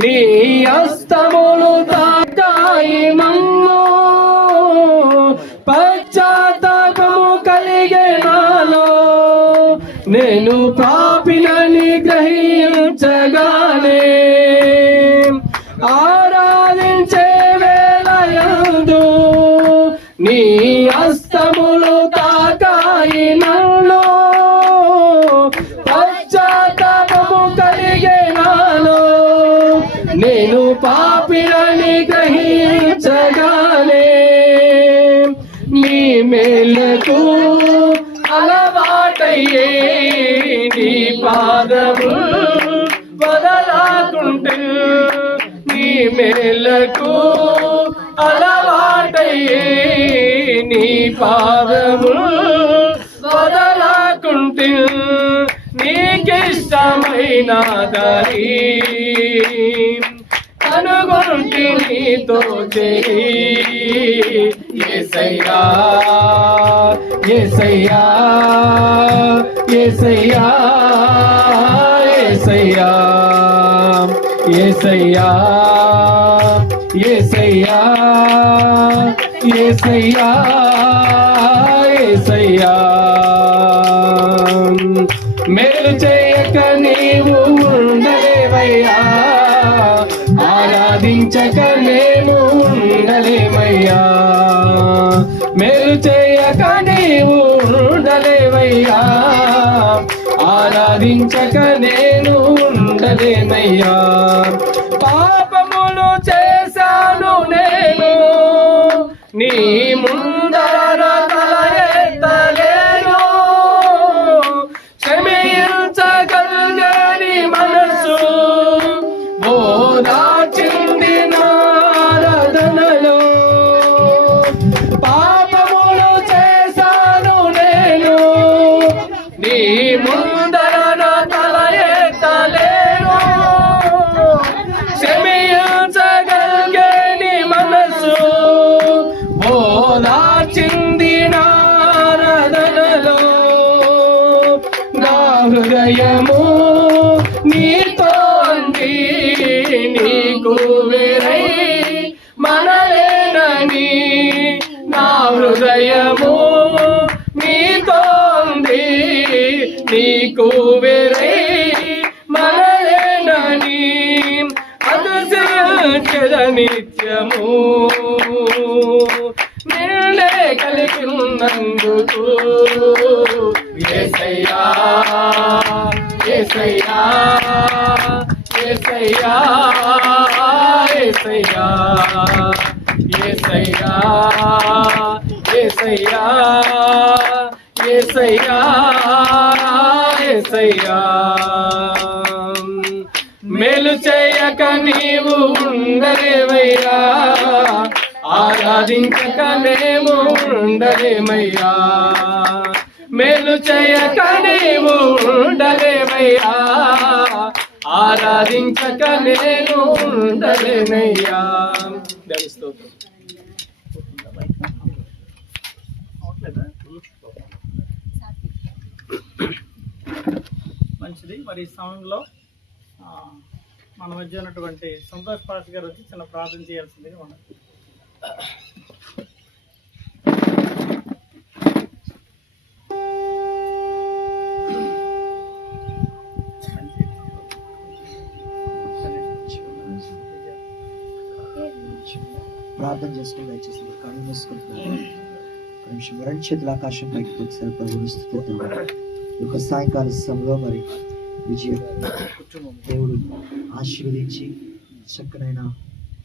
నీ హస్తములు తాకాయి మమ్ము, పశ్చాత్తాపము కలిగే నాలో, నేను పాపినని గ్రహించగానే ఆరాధించే వేళయందు నీ హస్తములు తాకాయి నన్ను, పశ్చాత్తాపము కలిగే నాలో, నేను పాపినని గ్రహించగానే నీ మేలకు అలవాటయ్యే నీ పాదము వదలాకుంటే, నీ మేలకు అలవాటయ్యే నీ పాదము వదలాకుంటే, నీకిష్టమైన దారి కనుగొంటి నీతో చేయి. యేసయ్యా యేసయ్యా యేసయ్యా యేసయ్యా యేసయ్యా యేసయ్యా యేసయ్యా యేసయ్యా, మేలు చేయక నీవు ఉండలేవయ్యా, ఆరాధించక మేము ఉండలేమయ్యా, మేలు చేయక నీవు ఉండలేవయ్యా, ఆరాధించక నేను ఉండలేనయ్యా. పాపములు చేశాను నేను, నీ ముందర తల ఎత్తలేను, క్షమించగలని మనసు ఓదార్చింది నారాధనలో. పాపములు చేశాను నేను, నీ ముందర తల ఎత్తలేను, క్షమించగలని మనసు ఓదార్చింది నారాధనలో. నా హృదయము నీతో అంది, నీకు వేరై మనలేనని, నా హృదయము నీతో అంది, నీకు వేరై మనలేనని, అతిశయించెద నిత్యము నిన్నే కలిగి ఉన్నందుకు. యేసయ్యా యేసయ్యా యేసయ్యా యేసయ్యా యేసయ్యా యేసయ్యా యేసయ్యా యేసయ్యా, మేలు చేయక నీవు ఉండలేవయ్యా, ఆరాధించక మేము ఉండలేమయ్యా, మేలు చేయక నీవు ఉండలేవయ్యా, ఆరాధించక నేను ఉండలేనయ్యా. మంచిది. మరి ఈ సమయంలో మన మధ్య ఉన్నటువంటి సంతోష్ పాస్ గారు వచ్చి చిన్న ప్రార్థన చేయాల్సింది. మనం ప్రార్థన చేసుకుని దయచేసి కళ్ళు మూసుకుంటున్నాను. రెండు చేతుల ఆకాశం పైకి ఒకసారి ప్రభువుని స్తుతిద్దాం. ఈ యొక్క సాయంకాల సమయంలో మరి విజయం దేవుడు ఆశీర్వదించి చక్కనైన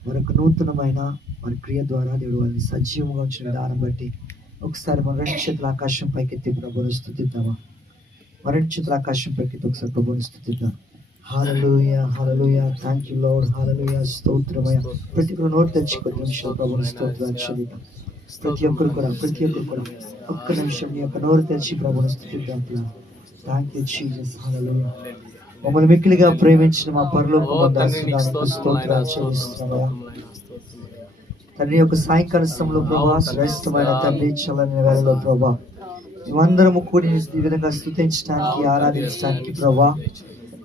మరొక నూతనమైన మరి క్రియ ద్వారా దేవుడు వారిని సజీవంగా ఉంచిన విధానం బట్టి ఒకసారి మన రెండు చేతుల ఆకాశం పైకెత్తి ప్రభువుని స్తుతిద్దామా? మన రెండు చేతుల ఆకాశం పైకెత్తి ఒకసారి ప్రభువుని స్తుతిద్దాం. హల్లెలూయా హల్లెలూయా, థ్యాంక్ యూ లార్డ్, హల్లెలూయా, స్తోత్రమయ్యా. ప్రతి ఒక్కరు నోరు తెచ్చి కొద్ది నిమిషాలు ప్రభువుని స్తోత్రాలు చెల్లిద్దాం. ప్రతి ఒక్కరు కూడా ఒక్క నిమిషం నీ యొక్క నోరు తెచ్చి ప్రభువుని స్తుతిద్దాం. థ్యాంక్ యూ జీసస్, హల్లెలూయా. మమ్మల్ని మిక్కిలిగా ప్రేమించిన మా పరలోకపు స్తోత్రాలు చెల్లిస్తున్నామయ్యా. తండ్రి యొక్క సాయంకాల సమయంలో ప్రభా, శ్రేష్టమైన తండ్రి చల్లని వేళలో ప్రభా, మేమందరము కూడి ఈ విధంగా స్తుతించడానికి ఆరాధించడానికి ప్రభా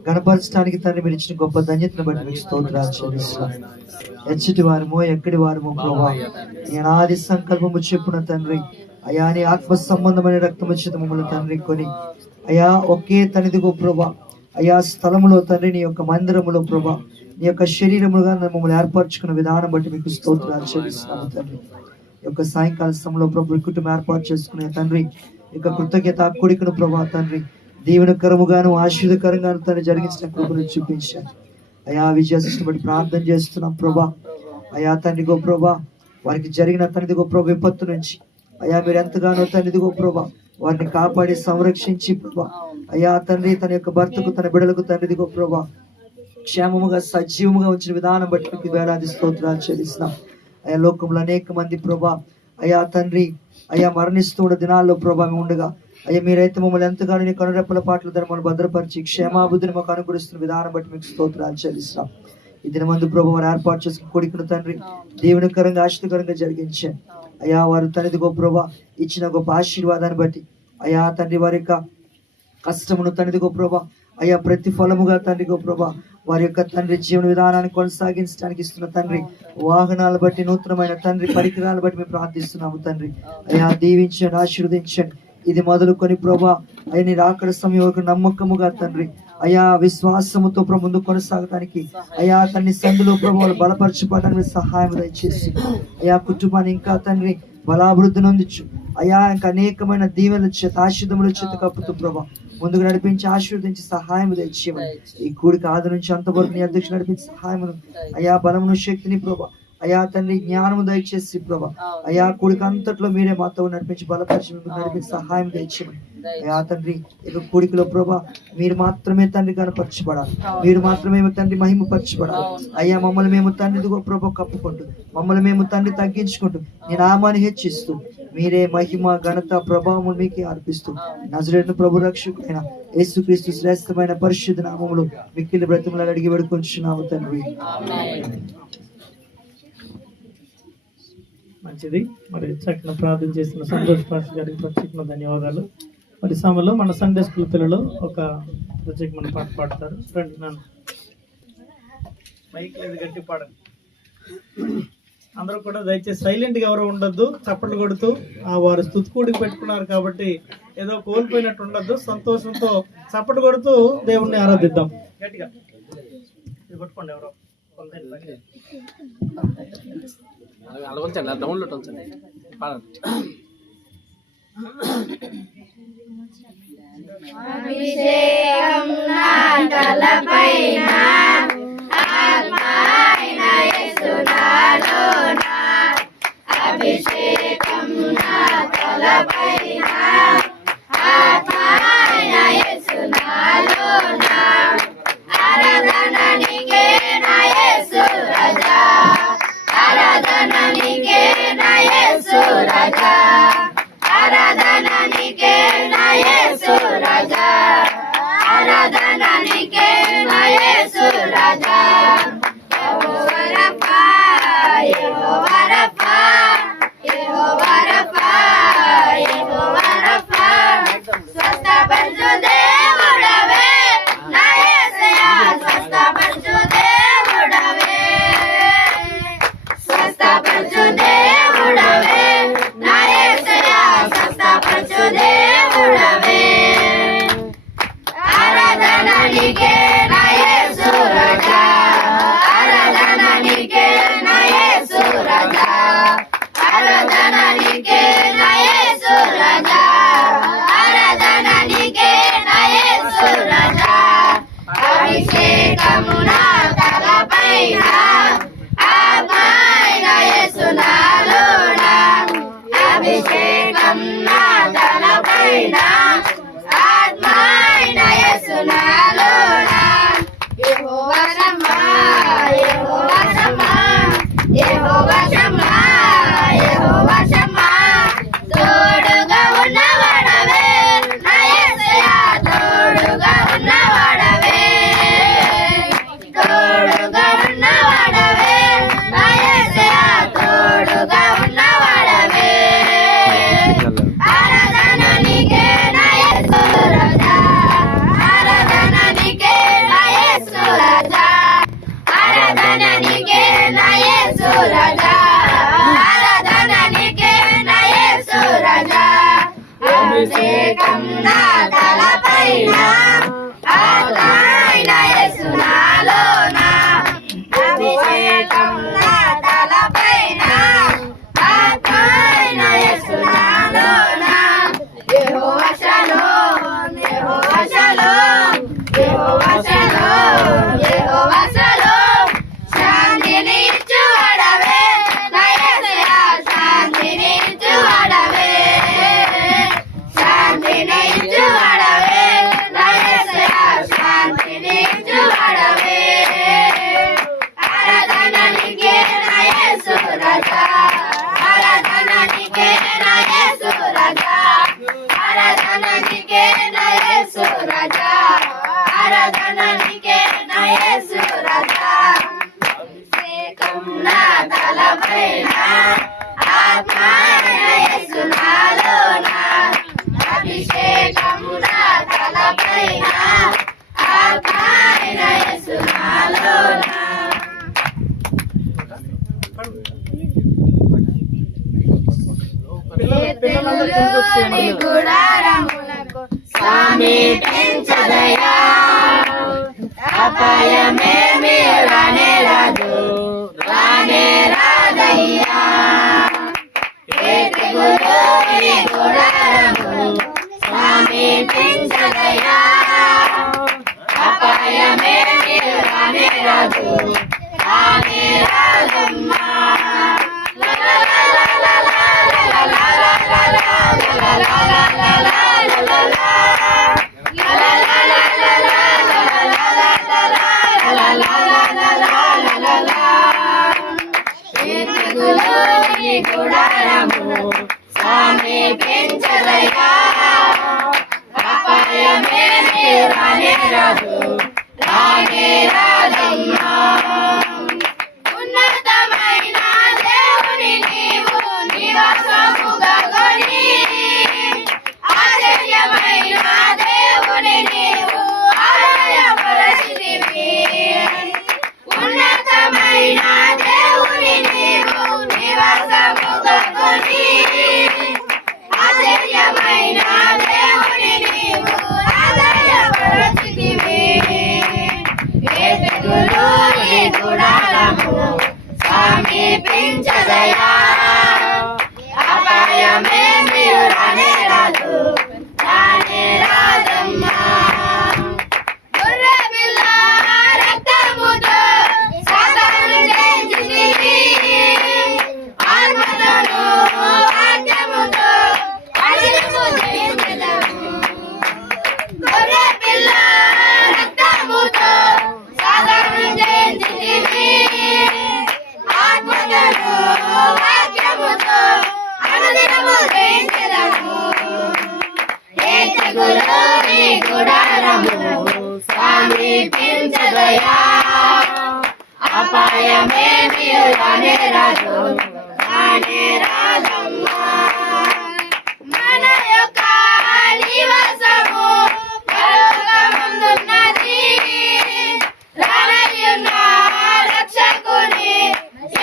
గణపరచడానికి తండ్రి మీరు ఇచ్చిన గొప్ప ధన్యతను బట్టి మీకు స్తోత్రాలు చెల్లిస్తున్నాం. ఎచ్చటి వారమో ఎక్కడి వారమో ప్రభా, నీ అనాది సంకల్పము చెప్పున తండ్రి అయా నీ ఆత్మ సంబంధమైన రక్తము చేత మమ్మల్ని తండ్రి కొని అయా ఒకే తనిదిగో ప్రభా అయా స్థలములో తండ్రి నీ యొక్క మందిరములో ప్రభా నీ యొక్క శరీరముగా మమ్మల్ని ఏర్పరచుకున్న విధానం బట్టి మీకు స్తోత్రాలు చెల్లిస్తున్నాము తండ్రి. ఈ యొక్క సాయంకాల సమయంలో ప్రభు కుటుంబం ఏర్పాటు చేసుకునే తండ్రి ఇక కృతజ్ఞత కూడికను ప్రభా తండ్రి దీవెనకరముగాను ఆశీర్వదకరంగాను తండ్రి జరిగించిన కృపను చూపించాను అయా. విజయాశిష్ను బట్టి ప్రార్థన చేస్తున్నాం ప్రభా అయా తండ్రిగో ప్రభా వారికి జరిగిన తండ్రిగో ప్రభా విపత్తు నుంచి అయా మీరు ఎంతగానో తండ్రిగో ప్రభా వారిని కాపాడి సంరక్షించి ప్రభా అయా తండ్రి తన యొక్క భర్తకు తన బిడ్డలకు తండ్రిదిగో ప్రభా క్షేమముగా సజీవముగా ఉంచిన విధానం బట్టి మీకు వేలాది స్తోత్రాలు చెల్లిస్తున్నాం అయా. లోకంలో అనేక మంది ప్రభా అయా తండ్రి అయా మరణిస్తూ ఉన్న దినాల్లో ప్రభా ఉండగా అయ్యా మీరైతే మమ్మల్ని ఎంతగానో నీ కనురెప్పల పాటల ధర్మాన్ని భద్రపరిచి క్షేమాబుద్ధిని మాకు అనుగ్రహిస్తున్న విధానం బట్టి మీకు స్తోత్రాలు చెల్లిస్తాం. ఈ దినమందు ప్రభు వారు ఏర్పాటు చేసుకుని కొడుకును తండ్రి దేవునికరంగా ఆశీర్వదకరంగా జరిగించాను అయా. వారు తనదిగో ప్రభా ఇచ్చిన గొప్ప ఆశీర్వాదాన్ని బట్టి అయా తండ్రి వారి యొక్క కష్టమును తండ్రిగో ప్రభా అయా ప్రతిఫలముగా తండ్రిగో ప్రభా వారి యొక్క తండ్రి జీవన విధానాన్ని కొనసాగించడానికి ఇస్తున్న తండ్రి వాహనాలు బట్టి నూతనమైన తండ్రి పరికరాలు బట్టి మేము ప్రార్థిస్తున్నాము తండ్రి అయా. దీవించండి, ఆశీర్వదించండి. ఇది మొదలుకొని ప్రభా అయ్యా నీ రాకడ సమయం నమ్మకముగా తండ్రి అయా విశ్వాసముతో ప్రభు ముందు కొనసాగడానికి అయా తండ్రి సందులో ప్రభు వాళ్ళు బలపరచుకోవడానికి సహాయం దయచేసి అయా కుటుంబాన్ని ఇంకా తండ్రి బలాభివృద్ధి నొందించు అయా. ఇంకా అనేకమైన దీవెనల చేత ఆశీర్వాదముల చేత కప్పుతూ ప్రభా ముందుకు నడిపించి ఆశీర్వదించి సహాయం తెచ్చేయమని ఈ కూడిక ఆది నుంచి అంతవరకు నీ అధ్యక్షుడు నడిపించి సహాయమును అయా బలమును శక్తిని ప్రభా అయా తండ్రి జ్ఞానము దయచేసి ప్రభా అయా కూడిక అంతట్లో మీరే మాతో నడిపించి బలపరిచి నడిపించి సహాయం తెచ్చేయమని అయా తండ్రి ఇక కూడికలో ప్రభా మీరు మాత్రమే తండ్రి కనపరచబడాలి, మీరు మాత్రమే తండ్రి మహిమపరచబడాలి అయ్యా. మమ్మల్ని మేము తండ్రి ప్రభా కప్పుకుంటూ మమ్మల్ని మేము తండ్రి తగ్గించుకుంటూ నీ నామాన్ని హెచ్చిస్తూ మీరే మహిమ ఘనత ప్రభావం మీకే అర్పిస్తూ నజరేయుడు ప్రభు రక్షకుడైన యేసుక్రీస్తు శ్రేష్టమైన పరిశుద్ధ నామములో మిక్కిలి బ్రతిమలాడి అడిగి వేడుకొంచున్నాము తండ్రి. మంచిది. మరి చక్కగా ప్రార్థన చేసిన సంతోష్ పాస్టర్ గారికి ప్రత్యేకమైన ధన్యవాదాలు. మరి సమయంలో మన సండే స్కూల్ పిల్లలు ఒక ప్రత్యేకమైన పాట పాడతారు. ఫ్రెండ్ నన్ను మైక్ లేదు, గట్టి పాడండి. అందరూ కూడా దయచేసి సైలెంట్గా ఎవరు ఉండొద్దు, చప్పట్లు కొడుతూ వారు స్తుతికూడికి పెట్టుకున్నారు కాబట్టి ఏదో కోల్పోయినట్టు ఉండొద్దు. సంతోషంతో చప్పట్లు కొడుతూ దేవుణ్ణి ఆరాధిద్దాం. గట్టిగా ఇది పట్టుకోండి. ఎవరో డౌన్లోడ్ ఉంచండి. అభిషేకం నా తలపైన ఆత్మైన యేసు నాలోన, అభిషేకం నా తలపైన ఆత్మైన యేసు నాలోన, ఆరాధన నీకే నా యేసు రాజా, ఆరాధన నీకే నా యేసు రాజా, ఆరాధన నీకే నా యేసు రాజా, ఆరాధన నీకే నా యేసు రాజా. యెహోవా రఫా, యెహోవా రఫా, యెహోవా రఫా, యెహోవా రఫా, స్వస్థపరచు దేవుడవే నా యేసయ్యా, స్వస్థపరచు దేవుడవే, స్వస్థపరచు దేవుడవే నా యేసయ్యా, స్వస్థపరచు దేవుడవే, ఆరాధన నీకే నా యేసు రాజా, ఆరాధన నీకే నా యేసు రాజా, ఆరాధన నీకే నా యేసు రాజా, ఆరాధన నీకే నా యేసు రాజా. అభిషేకము నా తలపైన ఆత్మైన యేసు నాలోన, అభిషేకం నా తలపైన ఆత్మైన యేసు నాలోన. యెహోవా షమ్మా, యెహోవా షమ్మా, యెహోవా షమ్మా, యెహోవా షమ్మా, తోడుగా ఉన్నవాడవే నా యేసయ్యా, తోడుగా ఉన్నవాడవే, తోడుగా ఉన్నవాడవే నీ గుడారమునకు సమీపించదయా అపాయమేమీ రానే రాదు రానే రాదయ్యా ఏ తెగులు నీ గుడారమును సమీపించదయా అపాయమేమీ రానే రాదు రానే రాదమ్మా సమీపించదయా అపాయమేమీ రానే రాదు రానే రాదమ్మా ఉన్నతమైన దేవుని నీవు నివాసముగా కొని ఆశ్చర్యమైన దేవుని నీవు ఆలయపరచితివి ఉన్నతమైన దేవుని నీవు నివాసముగా కొని ఆశ్చర్యమైన దేవుని నీవు ఆలయపరచితివి ఏ తెగులు నీ గుడారము సమీపించదయా అపాయమేమీ రానే రాదు రానే రాదమ్మా గొర్రెపిల్ల రక్తముతో సాతాను జయించితివి ఆత్మతోను వాక్యముతో అడిగిము జయించెదము గొర్రెపిల్ల రక్తముతో సాతాను జయించితివి ఆత్మతోను వాక్యముతో అనుదినము జయించెదము ఏ తెగులు నీ గుడారమును సమీపించదయా అపాయమేమీ రానే రాదు రానే రాదమ్మా మన యొక్క నివాసము పరలోకమందున్నది రానయ్యున్న రక్షకుని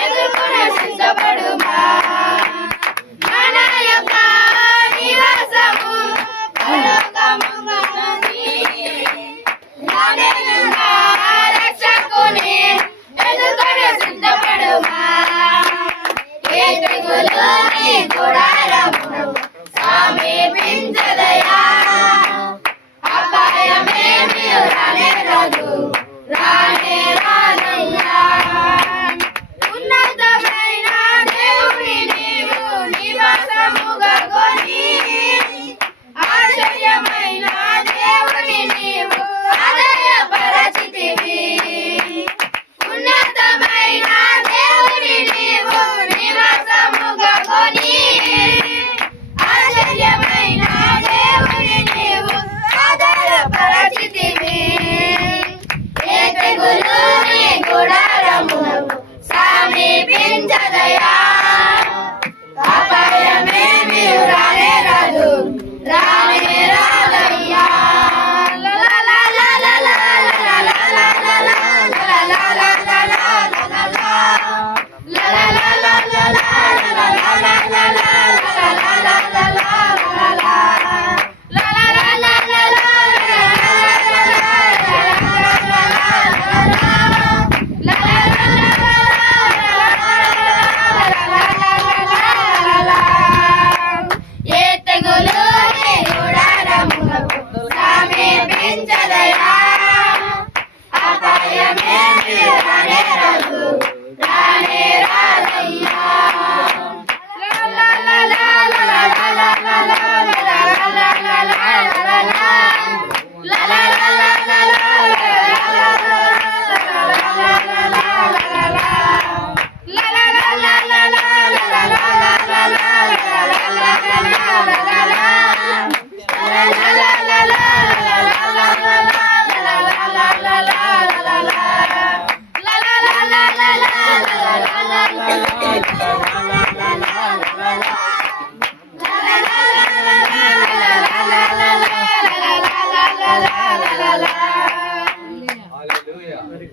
ఎదుర్కొన సిద్ధపడుమా మన యొక్క నివాసము పరలోకమందున్నది రానయ్యున్న రక్షకుని ఎదుర్కొన సిద్ధపడుమా ఏ తెగులు నీ గుడారమును సమీపించదయా అపాయమేమీ రానే రాదు రానే రాదయ్యా ఉన్నతమైన దేవుని నీవు నివాసముగా కొని ఆశ్చర్యమైన దేవుని నీవు ఆలయపరచితివి ఉన్నతమైన దేవుని నీవు నివాసముగా కొని ఆశ్చర్యమైన దేవుని నీవు ఆలయపరచితివి ఏ తెగులు నీ గుడారమునకు సమీపించదయా అపాయమేమీ రానే రాదు రానే రాదయ్యా ఏ తెగులు నీ గుడారమునకు సమీపించదయా అపాయమేమీ రానే రాదు రానే రాదయ్యా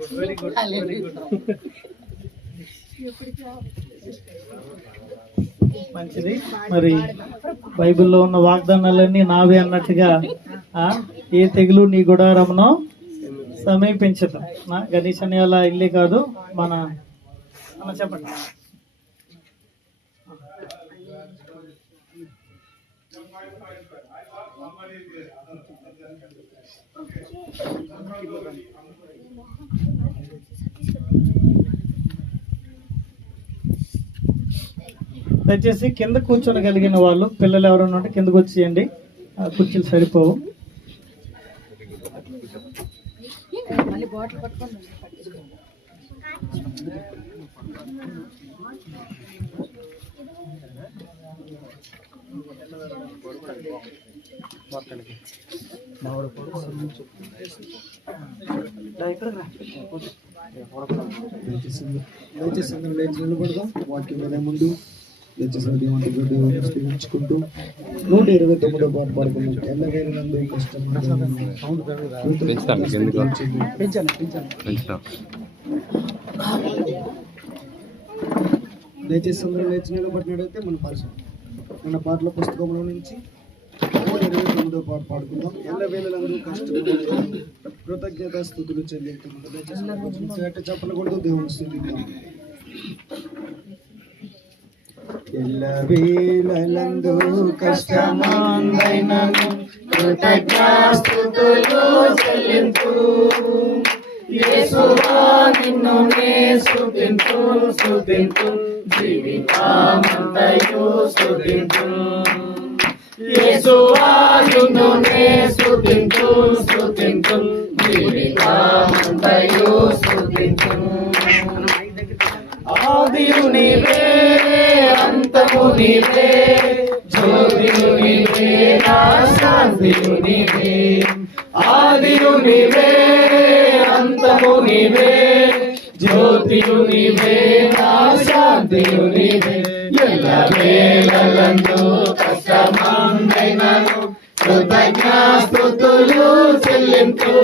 Very good. మంచిది. మరి బైబిల్లో ఉన్న వాగ్దానాలన్నీ నావే అన్నట్టుగా ఏ తెగులు నీ గుడారమును సమీపించదు. గణేష్ అని అలా ఇల్లే కాదు, మన చెప్పండి. దయచేసి కింద కూర్చోగలిగిన వాళ్ళు, పిల్లలు ఎవరైనా ఉంటే కిందకు వచ్చేయండి, కుర్చీలు సరిపోవు. నిలబడదాం. వాక్యం వెళ్ళే ముందు స్థిరించుకుంటూ 129 పాట పాడుకున్నాం. ఎల్లవేళ కష్టం దయచేసి అందరూ లేచి నిలబడినట్టయితే మన పాటల పుస్తకంలో నుంచి 129 పాట పాడుకుందాం. ఎల్లవేళలందు కష్టం కృతజ్ఞత స్తుతులు చెల్లించుకుంటాం. దయచేసి చెప్పకూడదు, దేవుని స్తుతిద్దాం. ఎల్లవేళలందు కష్టమందైనను కృతజ్ఞాస్తుతులు చెల్లించు. యేసువా నిన్ను నే స్తుతింతు స్తుతింతు జీవితమంతయు స్తుతింతు. యేసువా నిన్ను నే స్తుతింతు స్తుతింతు జీవితమంతయు స్తుతింతు. ఆదియు నీవే అంతము నీవే, జ్యోతియు నీవే నా శాంతియు నీవే. ఆదియు నీవే అంతము నీవే, జ్యోతియు నీవే నా శాంతియు నీవే. ఎల్లవేళలందు కష్టమందైనను కృతజ్ఞాస్తుతులు చెల్లించు.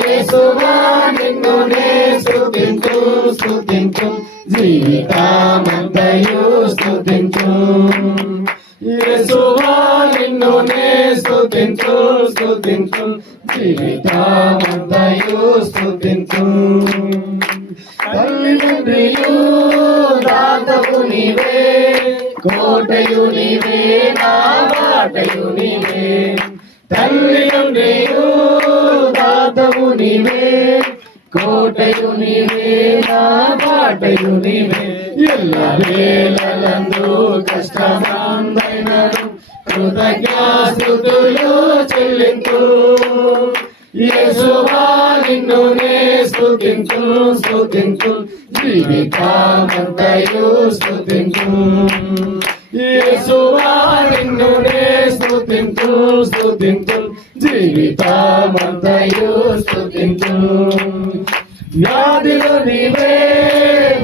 యేసువా నిన్ను నే స్తుతింతు స్తుతింతు జీవితమంతయు స్తుతించు. యేసువా నిన్ను నే స్తుతింతు స్తుతింతు జీవితమంతయు స్తుతించు. తల్లిదండ్రియు దాతవు నీవే, కోటయు నీవే నా బాటయు నీవే. తల్లిదండ్రియు దాతవు నీవే, కోటయు నీవే నా బాటయు నీవే. ఎల్లవేళలందు కష్టమందైనను కృతజ్ఞాస్తుతులు చెల్లించు. యేసువా నిన్ను నే స్తుతింతు స్తుతింతు జీవితమంతయు స్తుతింతు. యేసువా నిన్ను నే స్తుతింతు స్తుతింతు జీవితమంతయు స్తుతింతు. వ్యాధిలో నీవే,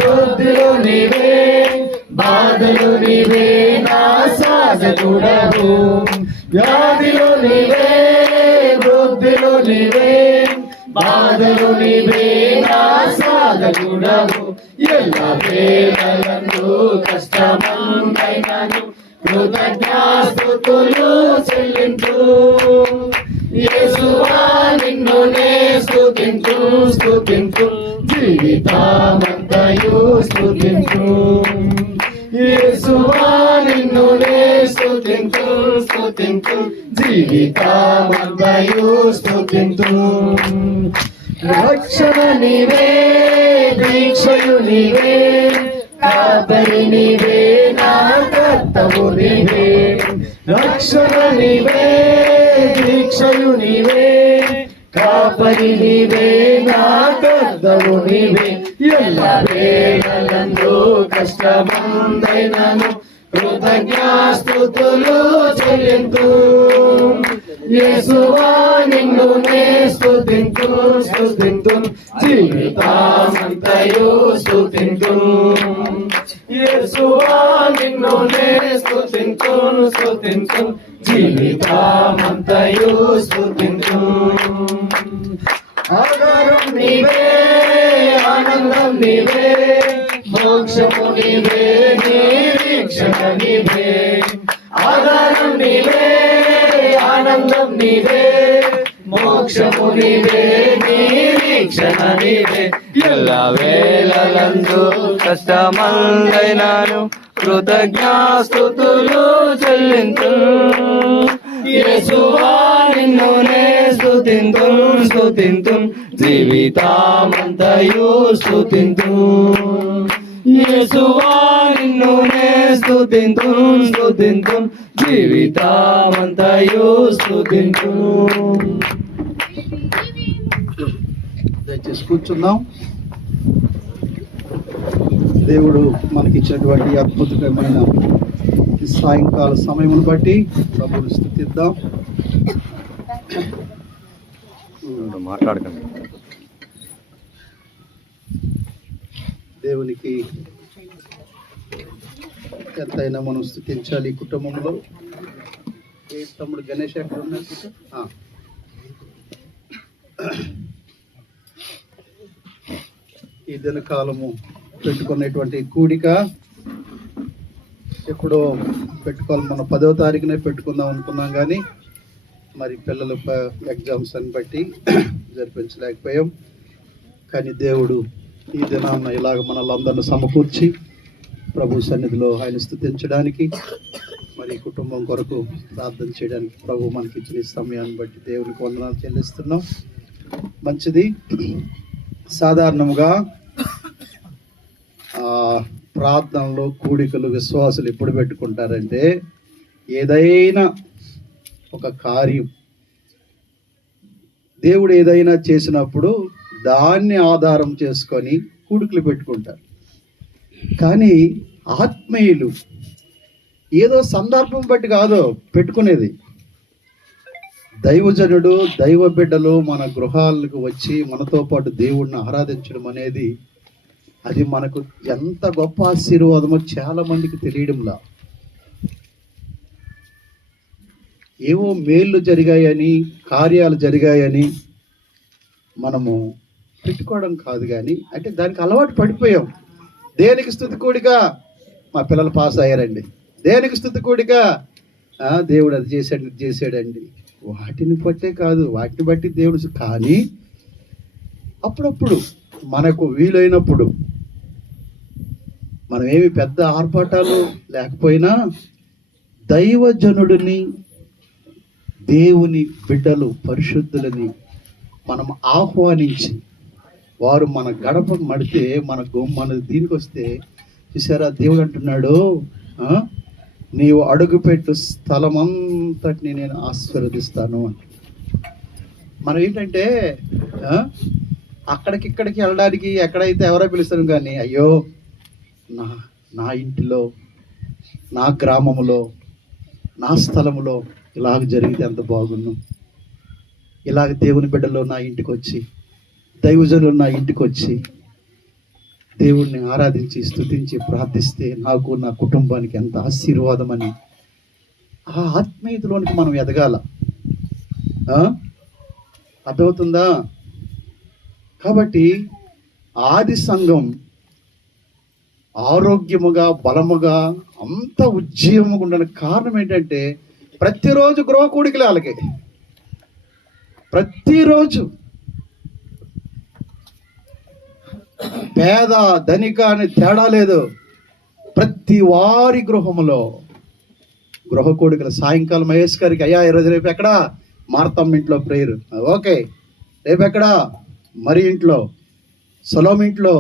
బుద్ధిలో నీవే, బాధలు నీవే నా సాధకుడవు. వ్యాధిలో నీవే, బుద్ధిలో నీవే, బాధలు నీవే నా సాధకుడవు. ఎల్లవేళలందు కష్టమందైనను కృతజ్ఞాస్తుతులు చెల్లించు. యేసువా నిన్ను నే స్తుతింతు స్తుతింతు జీవితమంతయు స్తుతించు. యేసువా నిన్ను నే స్తుతింతు స్తుతింతు జీవితమంతయు స్తుతింతు. రక్షణ నీవే, దీక్షయు నీవే, కాపరి నీవే నా కర్తవు నీవే. రక్షణ నీవే, దీక్షయు నీవే, కాపరి నీవే నా కర్తవు నీవే. ఎల్లవేళలందు కష్టమందైనను కృతజ్ఞాస్తుతులు చెల్లించు. యేసువా నిన్ను నే స్తుతింతు స్తుతింతు జీవితమంతయు స్తుతింతు. యేసువా నిన్ను నే స్తుతింతు స్తుతింతు జీవితమంతయు స్తుతింతు. ఆధారం నీవే, ఆనందం నీవే, మోక్షము నీవే, నీవే నీవే, ఆధారం నీవే, ఆనందం నీవే, మోక్షము నీవే, నిరీక్షణ నీవే. ఎల్ల వేళలందు కష్టమందైనాను కృతజ్ఞాస్తుతులు చెల్లింతు. యేసువా నిన్నునే స్తుతింతు జీవితామంతయు స్తుతింతు. యేసువా నిన్నునే స్తుతింతు జీవితామంతయు స్తుతింతు. దయచేసి కూర్చుందాం. దేవుడు మనకిచ్చినటువంటి అద్భుతమైన ఈ సాయంకాల సమయమును బట్టి ప్రభువుని స్తుతిద్దాం. మాట్లాడకండి. దేవునికి ఎంతైనా మనం స్తుతించాలి. ఈ కుటుంబంలో ఏ తమ్ముడు గణేష్ ఎక్కడ ఉన్నారు? ఈ దినకాలము పెట్టుకునేటువంటి కూడిక ఎప్పుడో పెట్టుకోవాలి. మనం 10వ తారీఖునే పెట్టుకుందాం అనుకున్నాం, కానీ మరి పిల్లల ఎగ్జామ్స్ అని బట్టి జరిపించలేకపోయాం. కానీ దేవుడు ఈ దినాన్న ఇలాగ మనల్ని సమకూర్చి ప్రభు సన్నిధిలో ఆయన స్తుతించడానికి, మరి కుటుంబం కొరకు ప్రార్థన చేయడానికి ప్రభు మనకి ఇచ్చిన ఈ సమయాన్ని బట్టి దేవునికి వందనాలు చెల్లిస్తున్నాం. మంచిది. సాధారణంగా ప్రార్థనలో కూడికలు విశ్వాసులు ఎప్పుడు పెట్టుకుంటారంటే, ఏదైనా ఒక కార్యం దేవుడు ఏదైనా చేసినప్పుడు దాన్ని ఆధారం చేసుకొని కూడికలు పెట్టుకుంటారు. కానీ ఆత్మీయులు ఏదో సందర్భం బట్టి కాదు పెట్టుకునేది. దైవజనుడు, దైవ బిడ్డలు మన గృహాలకు వచ్చి మనతో పాటు దేవుణ్ణి ఆరాధించడం అనేది అది మనకు ఎంత గొప్ప ఆశీర్వాదమో చాలా మందికి తెలియడంలా. ఏవో మేళ్ళు జరిగాయని, కార్యాలు జరిగాయని మనము పెట్టుకోవడం కాదు, కానీ అంటే దానికి అలవాటు పడిపోయాం. దేనికి స్తుతి కూడిక? మా పిల్లలు పాస్ అయ్యారండి. దేనికి స్తుతి కూడిక? దేవుడు అది చేశాడు, ఇది చేశాడండి. వాటిని బట్టే కాదు, వాటిని బట్టి దేవుడు. కానీ అప్పుడప్పుడు మనకు వీలైనప్పుడు మనం ఏమి పెద్ద ఆర్భాటాలు లేకపోయినా దైవజనుడిని, దేవుని బిడ్డలు, పరిశుద్ధులని మనం ఆహ్వానించి వారు మన గడప మడితే మన దీనికి వస్తే చూసారా, దేవుడు అంటున్నాడు, నీవు అడుగుపెట్టు స్థలమంతటిని నేను ఆశీర్వదిస్తాను అంట. మనం ఏంటంటే అక్కడికిక్కడికి వెళ్ళడానికి ఎక్కడైతే ఎవరో పిలుస్తాను, కానీ అయ్యో నా ఇంటిలో, నా గ్రామంలో, నా స్థలంలో ఇలాగ జరిగితే ఎంత బాగుండు. ఇలాగ దేవుని బిడ్డలో నా ఇంటికి వచ్చి, దైవజనులు నా ఇంటికి వచ్చి దేవుణ్ణి ఆరాధించి స్తుతించి ప్రార్థిస్తే నాకు, నా కుటుంబానికి ఎంత ఆశీర్వాదం అని ఆ ఆత్మీయతలోనికి మనం ఎదగాల. అర్థమవుతుందా? కాబట్టి ఆది సంఘం ఆరోగ్యముగా, బలముగా, అంత ఉజ్జీవముగా ఉండడానికి కారణం ఏంటంటే ప్రతిరోజు గృహ కూడికలే. వాళ్ళకి ప్రతిరోజు పేద ధనిక అని తేడా లేదు. ప్రతి వారి గృహములో గృహ కోడికల సాయంకాలం మహేష్ గారికి, అయ్యా ఈరోజు రేపు ఎక్కడ? మార్తమ్మ ఇంట్లో ప్రేయర్. ఓకే, రేపు ఎక్కడ? మరి ఇంట్లో, సొలోమ్ ఇంట్లో,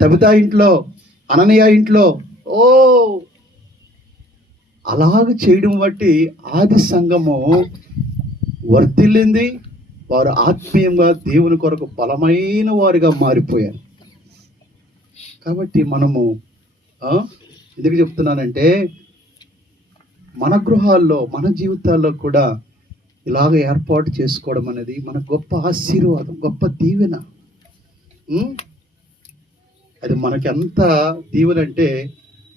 తబితా ఇంట్లో, అననీయ ఇంట్లో. ఓ అలాగ చేయడం బట్టి ఆది సంఘము వర్ధిల్లింది. వారు ఆత్మీయంగా దేవుని కొరకు బలమైన వారిగా మారిపోయారు. కాబట్టి మనము ఎందుకు చెప్తున్నానంటే, మన గృహాల్లో, మన జీవితాల్లో కూడా ఇలాగ ఏర్పాటు చేసుకోవడం అనేది మన గొప్ప ఆశీర్వాదం, గొప్ప దీవెన. అది మనకి ఎంత దీవెన అంటే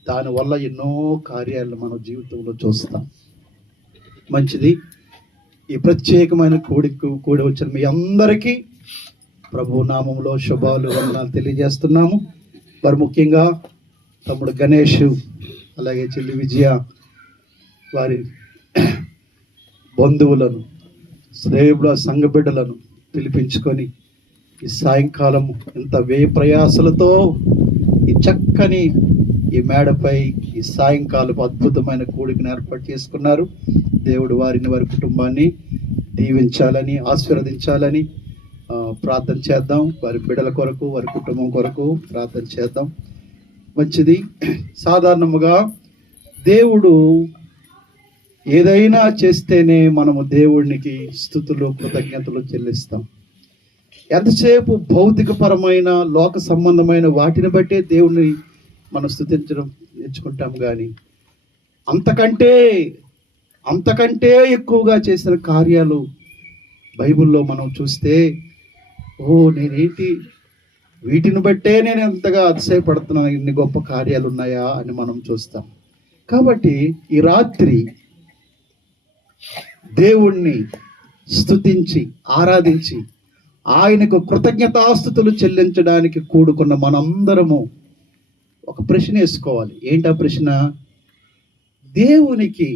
దానివల్ల ఎన్నో కార్యాలు మన జీవితంలో చూస్తాం. మంచిది. ఈ ప్రత్యేకమైన కూడి వచ్చిన మీ అందరికీ ప్రభు నామంలో శుభాలు, వందనాలు తెలియజేస్తున్నాము. మరి ముఖ్యంగా తమ్ముడు గణేష్ అలాగే చెల్లి విజయ వారి బంధువులను, శ్రేయుల సంఘ బిడ్డలను పిలిపించుకొని ఈ సాయంకాలం ఇంత వ్యయ ప్రయాసలతో ఈ చక్కని ఈ మేడపై ఈ సాయంకాలం అద్భుతమైన కూడికను ఏర్పాటు చేసుకున్నారు. దేవుడు వారిని, వారి కుటుంబాన్ని దీవించాలని, ఆశీర్వదించాలని ప్రార్థన చేద్దాం. వారి బిడ్డల కొరకు, వారి కుటుంబం కొరకు ప్రార్థన చేద్దాం. మంచిది. సాధారణముగా దేవుడు ఏదైనా చేస్తేనే మనము దేవునికి స్తుతులు, కృతజ్ఞతలు చెల్లిస్తాం. ఎంతసేపు భౌతికపరమైన, లోక సంబంధమైన వాటిని బట్టే దేవుణ్ణి మనం స్తుతించడం నేర్చుకుంటాం. కానీ అంతకంటే ఎక్కువగా చేసిన కార్యాలు బైబిల్లో మనం చూస్తే, నేనేంటి, వీటిని బట్టే నేను ఎంతగా అతిశయపడుతున్నాను, ఇన్ని గొప్ప కార్యాలు ఉన్నాయా అని మనం చూస్తాం. కాబట్టి ఈ రాత్రి దేవుణ్ణి స్తుతించి, ఆరాధించి, ఆయనకు కృతజ్ఞతాస్తుతులు చెల్లించడానికి కూడుకున్న మనందరము ఒక ప్రశ్న వేసుకోవాలి. ఏంటా ప్రశ్న? దేవునికి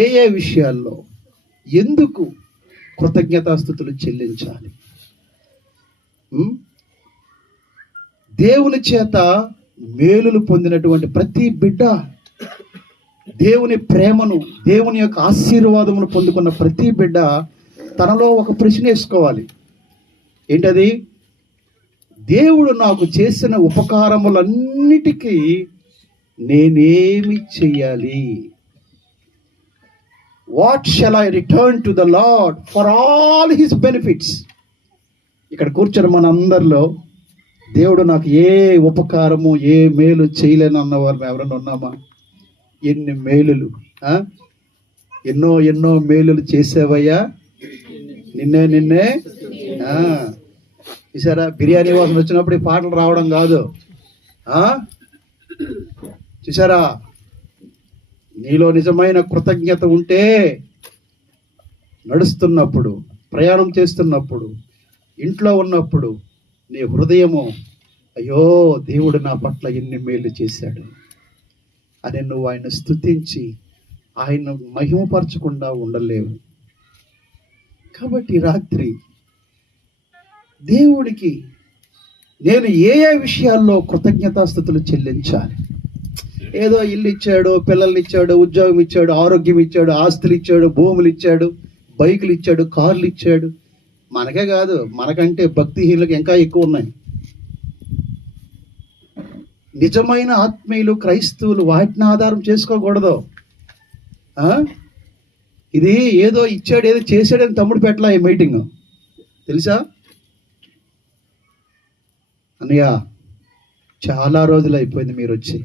ఏ విషయాల్లో ఎందుకు కృతజ్ఞతాస్తుతులు చెల్లించాలి? దేవుని చేత మేలులు పొందినటువంటి ప్రతి బిడ్డ, దేవుని ప్రేమను, దేవుని యొక్క ఆశీర్వాదమును పొందుకున్న ప్రతి బిడ్డ తనలో ఒక ప్రశ్న వేసుకోవాలి. ఏంటది? దేవుడు నాకు చేసిన ఉపకారములన్నిటికీ నేనేమి చెయ్యాలి? What shall I return to the lord for all his benefits? ఇక్కడ కూర్చొని మన అందరిలో దేవుడు నాకు ఏ ఉపకారము, ఏ మేలు చేయలేను అన్నవారు ఎవరైనా ఉన్నామా? ఎన్ని మేలులు, ఎన్నో మేలులు చేసేవయ్యా, నిన్నే చూసారా? బిర్యానీ వాసన వచ్చినప్పుడు ఈ పాటలు రావడం కాదు. చూసారా? నీలో నిజమైన కృతజ్ఞత ఉంటే నడుస్తున్నప్పుడు, ప్రయాణం చేస్తున్నప్పుడు, ఇంట్లో ఉన్నప్పుడు నీ హృదయము, అయ్యో దేవుడు నా పట్ల ఎన్ని మేలు చేశాడు అని నువ్వు ఆయన స్తుతించి ఆయన మహిమపరచకుండా ఉండలేవు. కాబట్టి రాత్రి దేవుడికి నేను ఏ విషయాల్లో కృతజ్ఞతాస్తుతులు చెల్లించాలి? ఏదో ఇల్లు ఇచ్చాడు, పిల్లల్ని ఇచ్చాడు, ఉద్యోగం ఇచ్చాడు, ఆరోగ్యం ఇచ్చాడు, ఆస్తులు ఇచ్చాడు, భూములు ఇచ్చాడు, బైకులు ఇచ్చాడు, కార్లు ఇచ్చాడు. మనకే కాదు, మనకంటే భక్తిహీనులకు ఇంకా ఎక్కువ ఉన్నాయి. నిజమైన ఆత్మీయులు, క్రైస్తవులు వాటిని ఆధారం చేసుకోకూడదు. ఇది ఏదో ఇచ్చాడు, ఏదో చేశాడని తమ్ముడు పెట్టలా ఈ మీటింగ్, తెలుసా అన్నయ్య? చాలా రోజులు అయిపోయింది మీరు వచ్చి,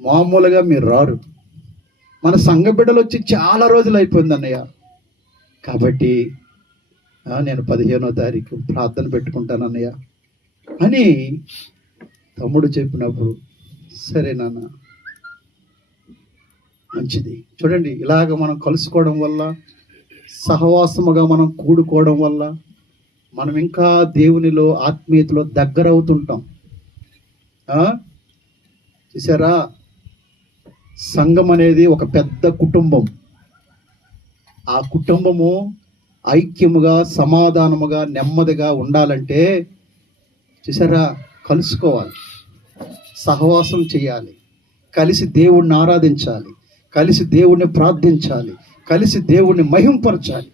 మామూలుగా మీరు రారు. మన సంఘ బిడ్డలు వచ్చి చాలా రోజులు అయిపోయింది అన్నయ్య. కాబట్టి నేను 15వ తారీఖు ప్రార్థన పెట్టుకుంటాను అన్నయ్య అని తమ్ముడు చెప్పినప్పుడు, సరే నాన్న, మంచిది. చూడండి, ఇలాగ మనం కలుసుకోవడం వల్ల, సహవాసముగా మనం కూడుకోవడం వల్ల మనం ఇంకా దేవునిలో, ఆత్మీయతలో దగ్గర అవుతుంటాం. చూసారా? సంఘం అనేది ఒక పెద్ద కుటుంబం. ఆ కుటుంబము ఐక్యముగా, సమాధానముగా, నెమ్మదిగా ఉండాలంటే చూసారా, కలుసుకోవాలి, సహవాసం చేయాలి, కలిసి దేవుణ్ణి ఆరాధించాలి, కలిసి దేవుణ్ణి ప్రార్థించాలి, కలిసి దేవుణ్ణి మహింపరచాలి.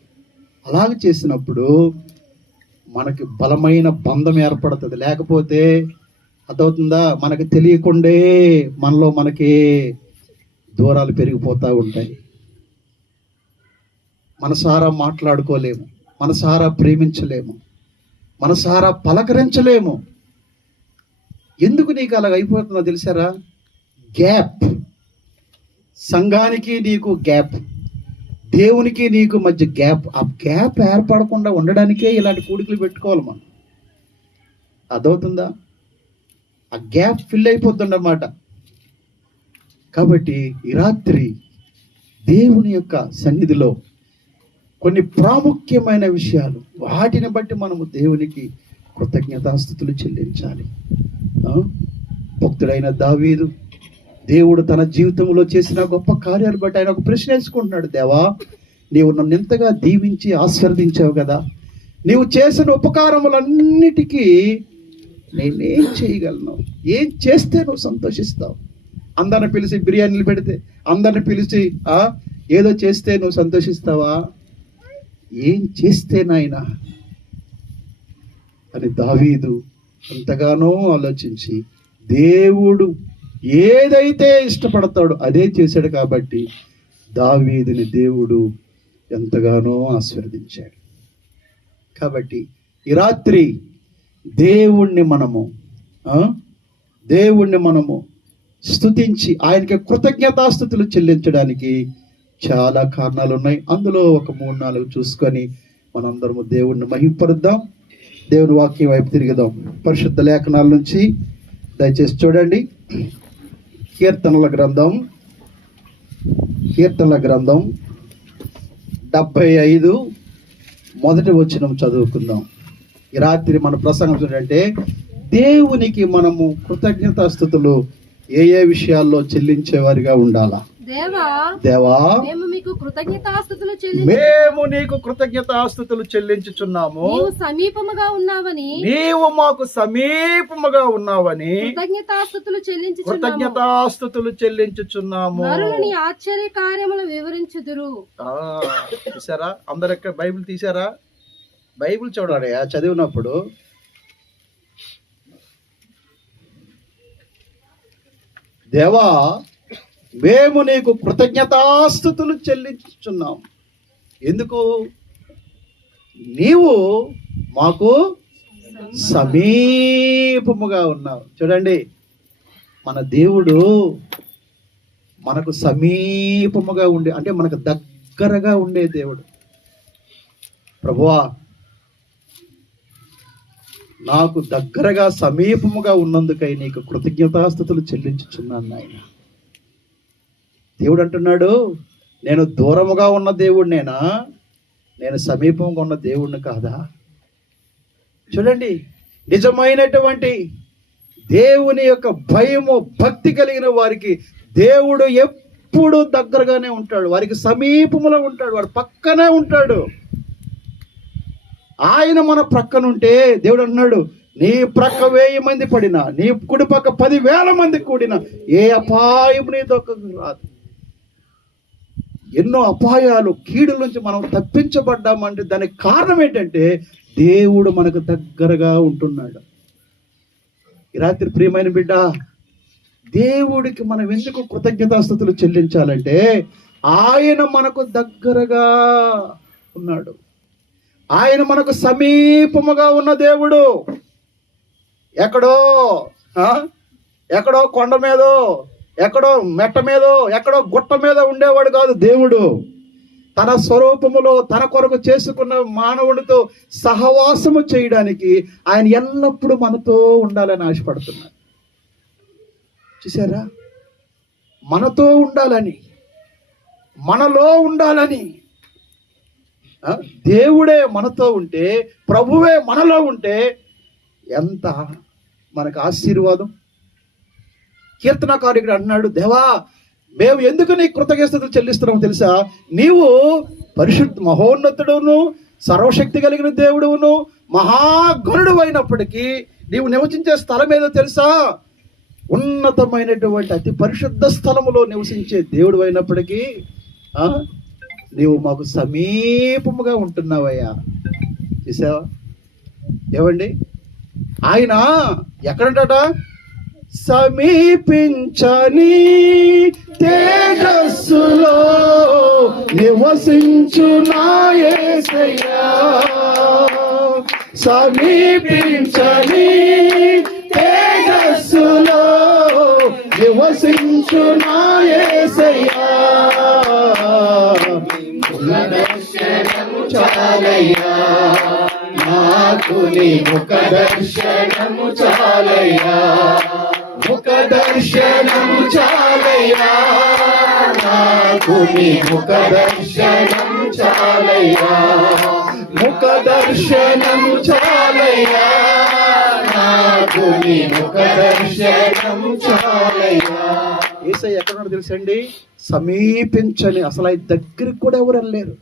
అలాగ చేసినప్పుడు మనకి బలమైన బంధం ఏర్పడుతుంది. లేకపోతే అర్థమవుతుందా, మనకి తెలియకుండే మనలో మనకి దూరాలు పెరిగిపోతూ ఉంటాయి. మనసారా మాట్లాడుకోలేము, మనసారా ప్రేమించలేము, మనసారా పలకరించలేము. ఎందుకు నీకు అలాగ అయిపోతుందో తెలుసారా? గ్యాప్. సంఘానికి నీకు గ్యాప్, దేవునికి నీకు మధ్య గ్యాప్. ఆ గ్యాప్ ఏర్పడకుండా ఉండడానికే ఇలాంటి కూడికలు పెట్టుకోవాలి మనం. అర్థమవుతుందా? ఆ గ్యాప్ ఫిల్ అయిపోతుందన్నమాట. కాబట్టి ఈ రాత్రి దేవుని యొక్క సన్నిధిలో కొన్ని ప్రాముఖ్యమైన విషయాలు, వాటిని బట్టి మనము దేవునికి కృతజ్ఞతాస్తుతులు చెల్లించాలి. భక్తుడైన దావీదు దేవుడు తన జీవితంలో చేసిన గొప్ప కార్యాలు బట్టి ఆయన ఒక ప్రశ్న వేసుకుంటున్నాడు. దేవా, నీవు నన్ను ఎంతగా దీవించి ఆశీర్వదించావు కదా, నీవు చేసిన ఉపకారములన్నిటికీ నేనేం చేయగలను? ఏం చేస్తే నువ్వు సంతోషిస్తావు? అందరిని పిలిచి బిర్యానీలు పెడితే, అందరిని పిలిచి ఏదో చేస్తే నువ్వు సంతోషిస్తావా? ఏం చేస్తే నాయనా అని దావీదు ఎంతగానో ఆలోచించి దేవుడు ఏదైతే ఇష్టపడతాడో అదే చేశాడు. కాబట్టి దావీదుని దేవుడు ఎంతగానో ఆశీర్వదించాడు. కాబట్టి ఈ రాత్రి దేవుణ్ణి మనము స్తుతించి ఆయనకి కృతజ్ఞతాస్తుతులు చెల్లించడానికి చాలా కారణాలు ఉన్నాయి. అందులో ఒక 3-4 చూసుకొని మనందరము దేవుణ్ణి మహింపరుద్దాం. దేవుని వాక్యం వైపు తిరిగిదాం. పరిశుద్ధ లేఖనాల నుంచి దయచేసి చూడండి. కీర్తనల గ్రంథం 75 మొదటి వచనం చదువుకుందాం. ఈ రాత్రి మన ప్రసంగం ఏంటంటే దేవునికి మనము కృతజ్ఞతాస్తుతులు ఏ విషయాల్లో చెల్లించేవారిగా ఉండాలా? దేవా, మేము నీకు కృతజ్ఞతాస్తుతులు చెల్లించుచున్నాము. నీవు మాకు సమీపముగా ఉన్నావని కృతజ్ఞతాస్తుతులు చెల్లించుచున్నాము. ఆశ్చర్య కార్యములు వివరించుదురు. చూసారా? అందరు ఎక్కడ బైబిల్ తీసారా? బైబిల్ చూడాలి. చదివినప్పుడు దేవా, మేము నీకు కృతజ్ఞతాస్తుతులు చెల్లించుచున్నాం. ఎందుకు? నీవు మాకు సమీపముగా ఉన్నావు. చూడండి, మన దేవుడు మనకు సమీపముగా ఉండే, అంటే మనకు దగ్గరగా ఉండే దేవుడు. ప్రభువా, నాకు దగ్గరగా సమీపముగా ఉన్నందుకై నీకు కృతజ్ఞతాస్తుతులు చెల్లించుచున్నాను నాయన. దేవుడు అంటున్నాడు, నేను దూరముగా ఉన్న దేవుడినేనా, నేను సమీపంగా ఉన్న దేవుడిని కాదా? చూడండి, నిజమైనటువంటి దేవుని యొక్క భయము భక్తి కలిగిన వారికి దేవుడు ఎప్పుడు దగ్గరగానే ఉంటాడు. వారికి సమీపంలో ఉంటాడు, వాడు పక్కనే ఉంటాడు. ఆయన మన ప్రక్కనుంటే దేవుడు అన్నాడు, నీ ప్రక్క 1000 మంది పడినా, నీ కుడి పక్క 10,000 మంది కూడినా ఏ అపాయం నీ దొక్కకు రాదు. ఎన్నో అపాయాలు, కీడుల నుంచి మనం తప్పించబడ్డామంటే దానికి కారణం ఏంటంటే దేవుడు మనకు దగ్గరగా ఉంటున్నాడు. ఈ రాత్రి ప్రియమైన బిడ్డ, దేవుడికి మనం ఎందుకు కృతజ్ఞతాస్తుతులు చెల్లించాలంటే ఆయన మనకు దగ్గరగా ఉన్నాడు. ఆయన మనకు సమీపముగా ఉన్న దేవుడు. ఎక్కడో కొండ మీదో, ఎక్కడో మెట్ట మీదో, ఎక్కడో గుట్ట మీద ఉండేవాడు కాదు దేవుడు. తన స్వరూపములో తన కొరకు చేసుకున్న మానవుడితో సహవాసము చేయడానికి ఆయన ఎల్లప్పుడూ మనతో ఉండాలని ఆశపడుతున్నాడు. చూసారా? మనతో ఉండాలని, మనలో ఉండాలని. దేవుడే మనతో ఉంటే, ప్రభువే మనలో ఉంటే ఎంత మనకు ఆశీర్వాదం. కీర్తనకారుడు అన్నాడు, దేవా, మేము ఎందుకు నీ కృతజ్ఞతలు చెల్లిస్తున్నాము తెలుసా? నీవు పరిశుద్ధ మహోన్నతుడును, సర్వశక్తి కలిగిన దేవుడును, మహాగణుడు అయినప్పటికీ నీవు నివసించే స్థలం ఏదో తెలుసా? ఉన్నతమైనటువంటి అతి పరిశుద్ధ స్థలములో నివసించే దేవుడు అయినప్పటికీ నీవు మాకు సమీపముగా ఉంటున్నావయ్యా. చూసావా? ఏమండి, ఆయన ఎక్కడంట? సమీపించని తేజస్సులో నివసించు నా యేసయ్యా. సమీపించని తేజస్సులో నివసించు నా యేసయ్యా. దర్శనము చాలయ్యా నాకు, నీ ముఖ దర్శనము చాలయ్యా. ముఖ దర్శనము చాలయ్యా నాకు, నీ ముఖ దర్శనము చాలయ్యా. ముఖ దర్శనము చాలయ్యా నాకు, ప్రభుని ముఖ దర్శనం చాలయ్యా. యేసయ్య ఎక్కడున్నాడో తెలుసండి? సమీపించని, అసలు ఆయన దగ్గరికి కూడా ఎవరు వెళ్ళలేరు,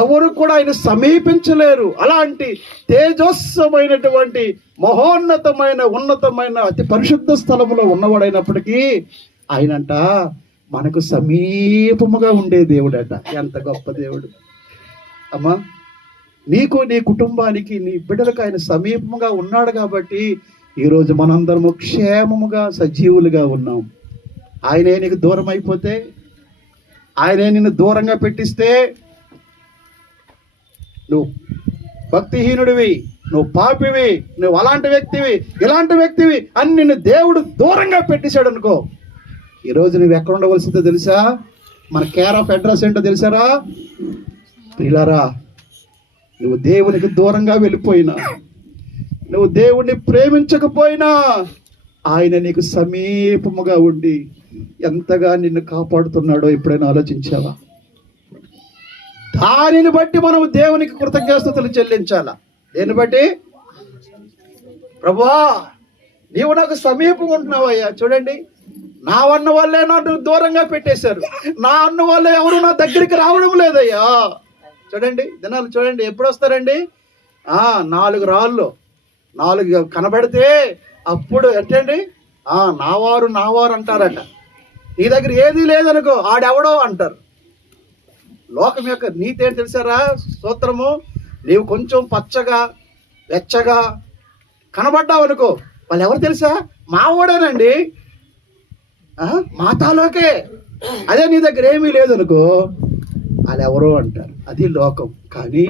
ఎవరు కూడా ఆయన సమీపించలేరు. అలాంటి తేజస్సమైనటువంటి మహోన్నతమైన ఉన్నతమైన అతి పరిశుద్ధ స్థలములో ఉన్నవాడైనప్పటికీ ఆయనంట మనకు సమీపముగా ఉండే దేవుడట. ఎంత గొప్ప దేవుడు అమ్మా! నీకు, నీ కుటుంబానికి, నీ బిడ్డలకు ఆయన సమీపముగా ఉన్నాడు కాబట్టి ఈరోజు మనందరము క్షేమముగా సజీవులుగా ఉన్నాం. ఆయనే నీకు దూరం అయిపోతే, ఆయనే నిన్ను దూరంగా పెట్టిస్తే నువ్వు భక్తిహీనుడివి, నువ్వు పాపివి, నువ్వు అలాంటి వ్యక్తివి, ఇలాంటి వ్యక్తివి అని నిన్ను దేవుడు దూరంగా పెట్టేశాడు అనుకో, ఈరోజు నువ్వు ఎక్కడ ఉండవలసిందో తెలుసా? మన కేర్ ఆఫ్ అడ్రస్ ఏంటో తెలుసారా ప్రియులారా? నువ్వు దేవునికి దూరంగా వెళ్ళిపోయినా, నువ్వు దేవుణ్ణి ప్రేమించకపోయినా ఆయన నీకు సమీపముగా ఉండి ఎంతగా నిన్ను కాపాడుతున్నాడో ఎప్పుడైనా ఆలోచించావా? దానిని బట్టి మనం దేవునికి కృతజ్ఞతాస్తుతులు చెల్లించాలా. దేన్ని బట్టి? ప్రభువా నీవు నాకు సమీపంగా ఉంటున్నావయ్యా. చూడండి, నా అన్న వాళ్ళే నాకు దూరంగా పెట్టేశారు, నా అన్న వాళ్ళే ఎవరు నా దగ్గరికి రావడం లేదయ్యా. చూడండి దినాలు చూడండి, ఎప్పుడు వస్తారండి? 4 రాళ్ళు 4 కనబడితే అప్పుడు ఏంటండి నావారు నావారు అంటారట. నీ దగ్గర ఏదీ లేదనుకో ఆడెవడో అంటారు. లోకం యొక్క నీతి ఏంటి తెలుసారా? సూత్రము, నీవు కొంచెం పచ్చగా వెచ్చగా కనబడ్డావు అనుకో, వాళ్ళు ఎవరు తెలుసా? మావాడేనండి, మాతాలోకే. అదే నీ దగ్గర ఏమీ లేదనుకో వాళ్ళు ఎవరో అంటారు. అది లోకం. కానీ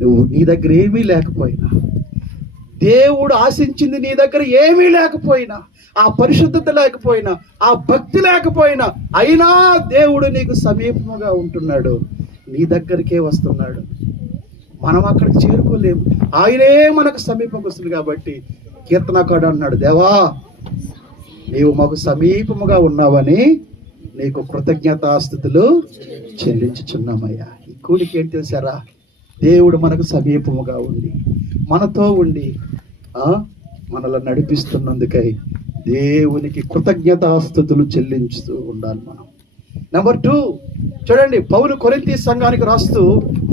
నువ్వు నీ దగ్గర ఏమీ లేకపోయినా, దేవుడు ఆశించింది నీ దగ్గర ఏమీ లేకపోయినా, ఆ పరిశుద్ధత లేకపోయినా, ఆ భక్తి లేకపోయినా, అయినా దేవుడు నీకు సమీపముగా ఉంటున్నాడు, నీ దగ్గరికే వస్తున్నాడు. మనం అక్కడికి చేరుకోలేము, ఆయనే మనకు సమీపంగా వస్తుంది. కాబట్టి కీర్తనకారుడు అన్నాడు, దేవా నీవు మాకు సమీపముగా ఉన్నావని నీకు కృతజ్ఞతాస్తుతులు చెల్లించుచున్నామయ్యా. ఈ కూలికి ఏంటి తెలుసారా? దేవుడు మనకు సమీపముగా ఉండి మనతో ఉండి మనల్ని నడిపిస్తున్నందుకై దేవునికి కృతజ్ఞతాస్తుతులు చెల్లించుతూ ఉండాలి మనం. నెంబర్ 2 చూడండి, పౌలు కొరింథీ సంఘానికి రాస్తూ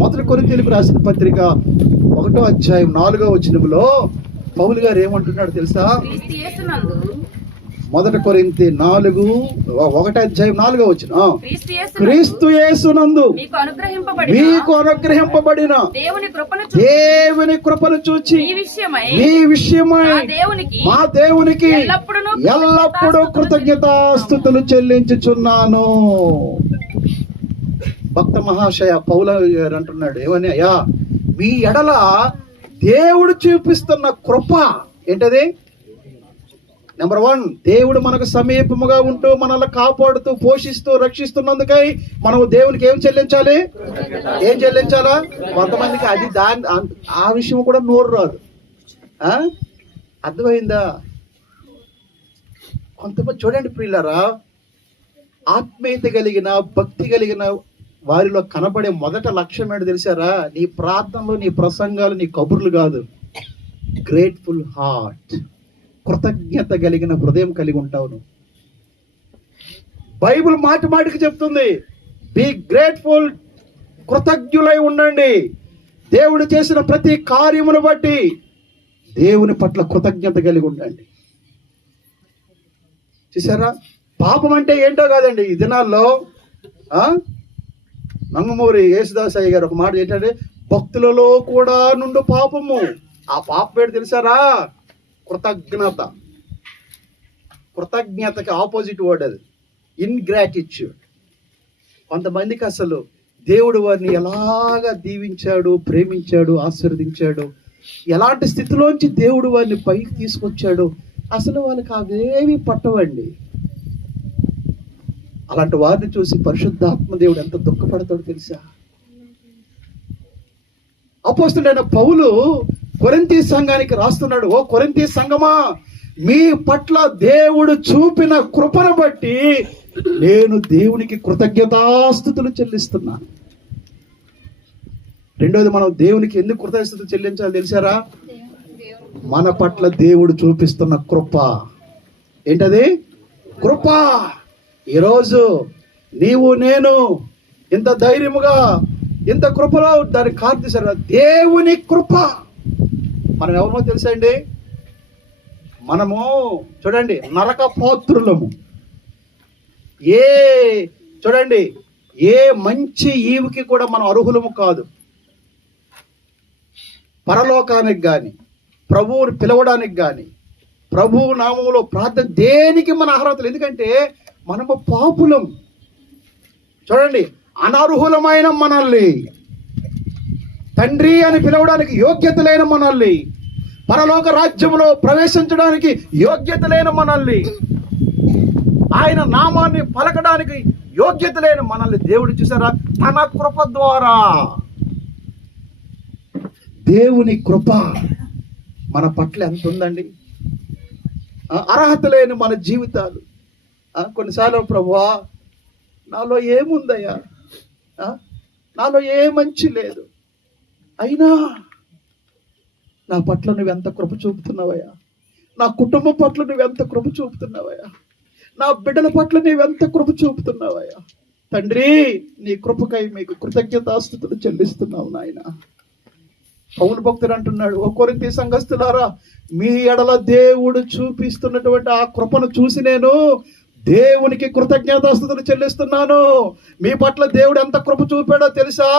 1 కొరింథీయులకు రాసిన పత్రిక 1వ అధ్యాయం 4వ వచనంలో పౌలు గారు ఏమంటున్నాడు తెలుసా? 1 కొరింథీ 1వ అధ్యాయం 4వ వచనం, క్రీస్తు యేసునందు మీకు అనుగ్రహింపబడిన దేవుని కృపను చూచి ఈ విషయమై మా దేవునికి ఎల్లప్పుడూ కృతజ్ఞతాస్తుతులు చెల్లించుచున్నాను. భక్త మహాశయ పౌలు గారు అంటున్నాడు, ఏమని? అయ్యా మీ ఎడల దేవుడు చూపిస్తున్న కృప ఏంటది? నెంబర్ 1, దేవుడు మనకు సమీపముగా ఉంటూ మనల్ని కాపాడుతూ పోషిస్తూ రక్షిస్తున్నందుకై మనం దేవునికి ఏం చెల్లించాలి? ఏం చెల్లించాలా? కొంతమందికి అది ఆ విషయం కూడా నోరు రాదు. అర్థమైందా? కొంతమంది చూడండి ప్రియులారా, ఆత్మీయత కలిగిన భక్తి కలిగిన వారిలో కనబడే మొదట లక్ష్యం ఏంటో తెలిసారా? నీ ప్రార్థనలు, నీ ప్రసంగాలు, నీ కబుర్లు కాదు, గ్రేట్ఫుల్ హార్ట్, కృతజ్ఞత కలిగిన హృదయం కలిగి ఉంటావు నువ్వు. బైబిల్ మాటి మాటికి చెప్తుంది, బీ గ్రేట్ఫుల్, కృతజ్ఞులై ఉండండి. దేవుడు చేసిన ప్రతి కార్యమును బట్టి దేవుని పట్ల కృతజ్ఞత కలిగి ఉండండి. చూసారా? పాపం అంటే ఏంటో కాదండి. ఈ దినాల్లో నంగమూరి యేసుదాసయ్య గారు ఒక మాట ఏంటంటే, భక్తులలో కూడా నుండి పాపము. ఆ పాపం ఏంటో తెలుసారా? కృతజ్ఞత. కృతజ్ఞతకి ఆపోజిట్ వర్డ్ అది ఇన్గ్రాటిట్యూడ్. కొంతమందికి అసలు దేవుడు వారిని ఎలాగా దీవించాడు, ప్రేమించాడు, ఆశీర్వదించాడు, ఎలాంటి స్థితిలోంచి దేవుడు వారిని పైకి తీసుకొచ్చాడు, అసలు వాళ్ళకి అవేవి పట్టవండి. అలాంటి వారిని చూసి పరిశుద్ధాత్మ దేవుడు ఎంత దుఃఖపడతాడో తెలుసా? అపోస్తలుడైన పౌలు కొరింథీ సంఘానికి రాస్తున్నాడు, ఓ కొరింథీ సంఘమా, మీ పట్ల దేవుడు చూపిన కృపను బట్టి నేను దేవునికి కృతజ్ఞతాస్తుతులు చెల్లిస్తున్నాను. రెండోది, మనం దేవునికి ఎందుకు కృతజ్ఞతలు చెల్లించాలో తెలిసారా? మన పట్ల దేవుడు చూపిస్తున్న కృప. ఏంటది? కృప. ఈరోజు నీవు నేను ఇంత ధైర్యముగా ఇంత కృపలో దాన్ని కార్తీశారు దేవుని కృప. మనం ఎవరో తెలుసా అండి? మనము చూడండి నరక పాత్రులము. చూడండి ఏ మంచి ఈవుకి కూడా మనం అర్హులము కాదు. పరలోకానికి కానీ, ప్రభువుని పిలవడానికి కానీ, ప్రభువు నామములో ప్రార్థన దేనికి మన అర్హతలు. ఎందుకంటే మనము పాపులం. చూడండి, అనర్హులమైన మనల్ని తండ్రి అని పిలవడానికి యోగ్యత లేని మనల్ని, పరలోక రాజ్యంలో ప్రవేశించడానికి యోగ్యత లేని మనల్ని, ఆయన నామాన్ని పలకడానికి యోగ్యత లేని మనల్ని దేవుడు చూసారా తన కృప ద్వారా. దేవుని కృప మన పట్ల ఎంత ఉందండి. అర్హత లేని మన జీవితాలు. కొన్నిసార్లు ప్రభువా నాలో ఏముందయ్యా, నాలో ఏ మంచి లేదు, అయినా నా పట్ల నువ్వెంత కృప చూపుతున్నావయ్యా, నా కుటుంబం పట్ల నువ్వెంత కృప చూపుతున్నావయ్యా, నా బిడ్డల పట్ల నీవెంత కృప చూపుతున్నావయ్యా. తండ్రి నీ కృపకై మీకు కృతజ్ఞతాస్తుతులు చెల్లిస్తున్నావు నాయన. పౌలు భక్తుడు అంటున్నాడు, ఓ కొరింథీ సంఘస్థులారా, మీ ఎడల దేవుడు చూపిస్తున్నటువంటి ఆ కృపను చూసి నేను దేవునికి కృతజ్ఞతాస్తుతులు చెల్లిస్తున్నాను. మీ పట్ల దేవుడు ఎంత కృప చూపాడో తెలుసా?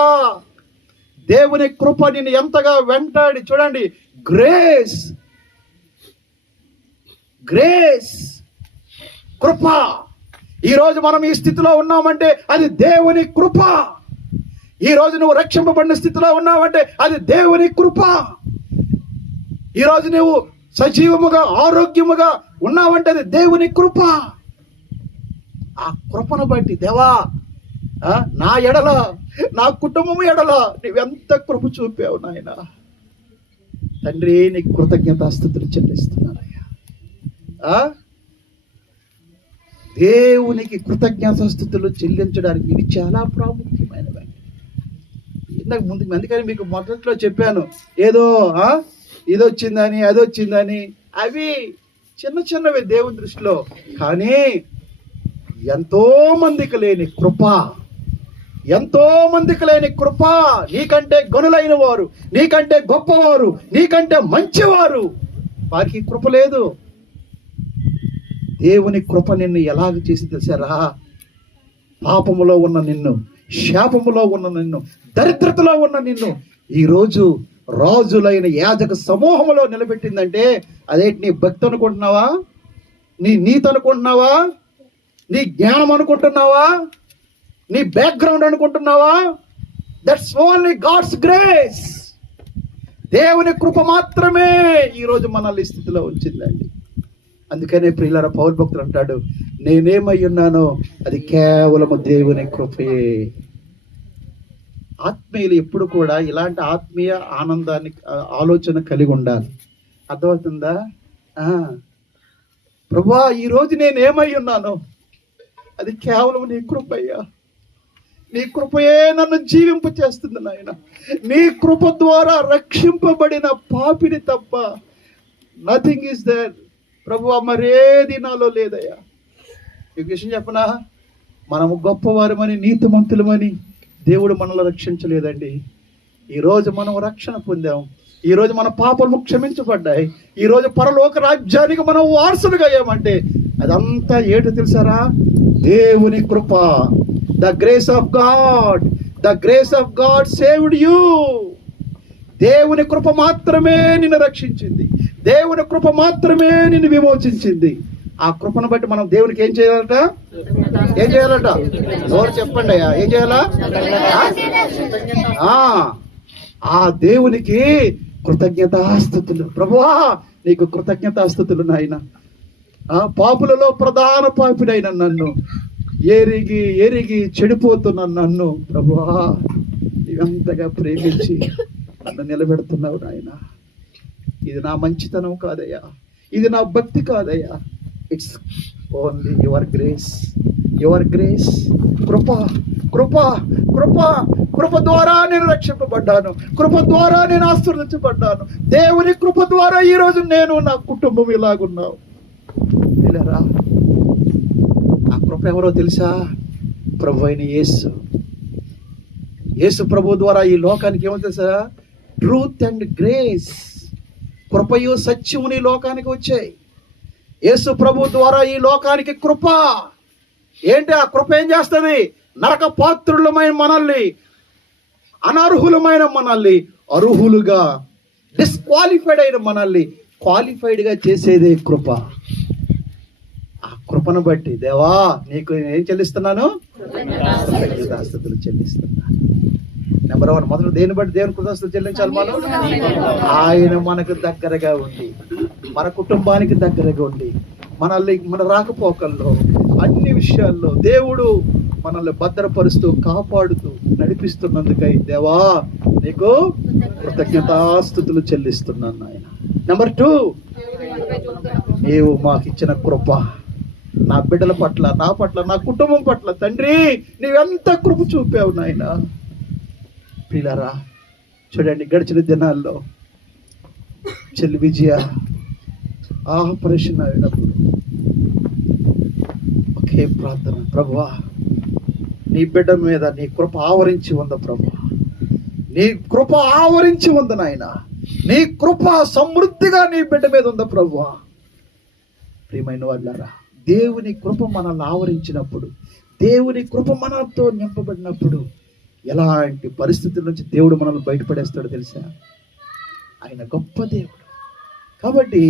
దేవుని కృప నిన్ను ఎంతగా వెంటాడి. చూడండి, గ్రేస్, గ్రేస్, కృప. ఈరోజు మనం ఈ స్థితిలో ఉన్నామంటే అది దేవుని కృప. ఈరోజు నువ్వు రక్షింపబడిన స్థితిలో ఉన్నావంటే అది దేవుని కృప. ఈరోజు నువ్వు సజీవముగా ఆరోగ్యముగా ఉన్నావంటే అది దేవుని కృప. ఆ కృపను బట్టి దేవా నా ఎడల, నా కుటుంబము ఎడల నీవెంత కృప చూపావు నాయన. తండ్రి నీకు కృతజ్ఞతాస్తుతులు చెల్లిస్తున్నానయ్యా. దేవునికి కృతజ్ఞతాస్తుతులు చెల్లించడానికి ఇవి చాలా ప్రాముఖ్యమైనవి. ఇందాక ముందు అందుకని మీకు మొదట్లో చెప్పాను, ఏదో ఇది వచ్చిందని అది వచ్చిందని. అవి చిన్న చిన్నవి దేవుని దృష్టిలో. కానీ ఎంతో మందికి లేని కృప, ఎంతో మందికి లేని కృప. నీకంటే గనులైన వారు, నీకంటే గొప్పవారు, నీకంటే మంచివారు, వారికి కృప లేదు. దేవుని కృప నిన్ను ఎలాగ చేసి తెలిసారా? పాపములో ఉన్న నిన్ను, శాపములో ఉన్న నిన్ను, దరిద్రతలో ఉన్న నిన్ను ఈరోజు రాజులైన యాజక సమూహంలో నిలబెట్టిందంటే అదేంటి? నీ భక్తి అనుకుంటున్నావా? నీ నీతి అనుకుంటున్నావా? నీ జ్ఞానం అనుకుంటున్నావా? నీ బ్యాక్గ్రౌండ్ అనుకుంటున్నావా? That's only God's grace. దేవుని కృప మాత్రమే ఈరోజు మనల్ని స్థితిలో ఉంచిందండి. అందుకనే ప్రియులారా పౌలు భక్తుడు అంటాడు, నేనేమై ఉన్నానో అది కేవలము దేవుని కృపయే. ఆత్మీయులు ఎప్పుడు కూడా ఇలాంటి ఆత్మీయ ఆనందాన్ని ఆలోచన కలిగి ఉండాలి. అర్థమవుతుందా? ప్రభువా ఈరోజు నేనేమై ఉన్నానో అది కేవలం నీ కృపయ్యా. నీ కృపయే నన్ను జీవింప చేస్తుంది నాయన. నీ కృప ద్వారా రక్షింపబడిన పాపిని తప్ప నథింగ్ ఈస్ దేర్ ప్రభువా, మరేది నాలో లేదయ్యా. ఈ విషయం చెప్పనా? మనము గొప్పవారమని, నీతిమంతులమని దేవుడు మనల్ని రక్షించలేదండి. ఈరోజు మనం రక్షణ పొందాం. ఈరోజు మన పాపలు క్షమించబడ్డాయి. ఈరోజు పరలోక రాజ్యానికి మనం వారసులుగా అయ్యామంటే అదంతా ఏంటో తెలుసారా? దేవుని కృప. The grace of God, the grace of God saved you. దేవుని కృప మాత్రమే నిన్ను రక్షించింది. దేవుని కృప మాత్రమే నిన్ను విమోచించింది. ఆ కృపను బట్టి మనం దేవునికి ఏం చేయాలట? ఏం చేయాలట? ఎవరు చెప్పండి అయ్యా, ఏం చేయాలా? ఆ దేవునికి కృతజ్ఞతాస్తుతులు. ప్రభువా నీకు కృతజ్ఞతాస్తుతులు నాయన. పాపులలో ప్రధాన పాపిడైన నన్ను, ఎరిగి ఎరిగి చెడిపోతున్న నన్ను ప్రభువా నీవెంతగా ప్రేమించి నన్ను నిలబెడుతున్నావు నాయన. ఇది నా మంచితనం కాదయ్యా, ఇది నా భక్తి కాదయ్యా. It's only your grace, your grace. కృప కృప కృప కృప ద్వారా నేను రక్షింపబడ్డాను, కృప ద్వారా నేను ఆశీర్వదించబడ్డాను. దేవుని కృప ద్వారా ఈరోజు నేను నా కుటుంబం ఇలాగున్నావు. వెళ్ళారా? ఆ కృప ఎవరో తెలుసా? ప్రభు అయిన యేసు. యేసు ప్రభు ద్వారా ఈ లోకానికి ఏమో తెలుసా? ట్రూత్ అండ్ గ్రేస్, కృపయు సత్యముని లోకానికి వచ్చాయి. యేసు ప్రభు ద్వారా ఈ లోకానికి కృప. ఏంటి ఆ కృప ఏం చేస్తుంది? నరక పాత్రులమైన మనల్ని, అనర్హులమైన మనల్ని అర్హులుగా, డిస్క్వాలిఫైడ్ అయిన మనల్ని క్వాలిఫైడ్గా చేసేదే కృప. ఆ కృపను బట్టి దేవా నీకు ఏం చెల్లిస్తున్నాను? కృతజ్ఞతాస్తుతులు చెల్లిస్తున్నాను. నెంబర్ 1, మొదలు దేని బట్టి దేవుని కృతజ్ఞతలు చెల్లించాలి మనం? ఆయన మనకు దగ్గరగా ఉండి, మన కుటుంబానికి దగ్గరగా ఉండి, మనల్ని మన రాకపోకల్లో అన్ని విషయాల్లో దేవుడు మనల్ని భద్రపరుస్తూ కాపాడుతూ నడిపిస్తున్నందుకై దేవా నీకు కృతజ్ఞతాస్తుతులు చెల్లిస్తున్నాను నాయన. నెంబర్ 2, నీవు మాకు ఇచ్చిన కృప, నా బిడ్డల పట్ల, నా పట్ల, నా కుటుంబం పట్ల తండ్రి నీవెంత కృప చూపావు నాయన. ప్రియులారా చూడండి, గడిచిన దినాల్లో చెల్లి విజయ ఆపరేషన్ అయినప్పుడు ఒకే ప్రార్థన, ప్రభువా నీ బిడ్డ మీద నీ కృప ఆవరించి ఉంది ప్రభువా, నీ కృప ఆవరించి ఉంది నాయన, నీ కృప సమృద్ధిగా నీ బిడ్డ మీద ఉంది ప్రభువా. ప్రియమైన వాళ్ళారా, దేవుని కృప మనల్ని ఆవరించినప్పుడు, దేవుని కృప మనతో నింపబడినప్పుడు ఎలాంటి పరిస్థితుల నుంచి దేవుడు మనల్ని బయటపడేస్తాడో తెలుసా? ఆయన గొప్ప దేవుడు. కాబట్టి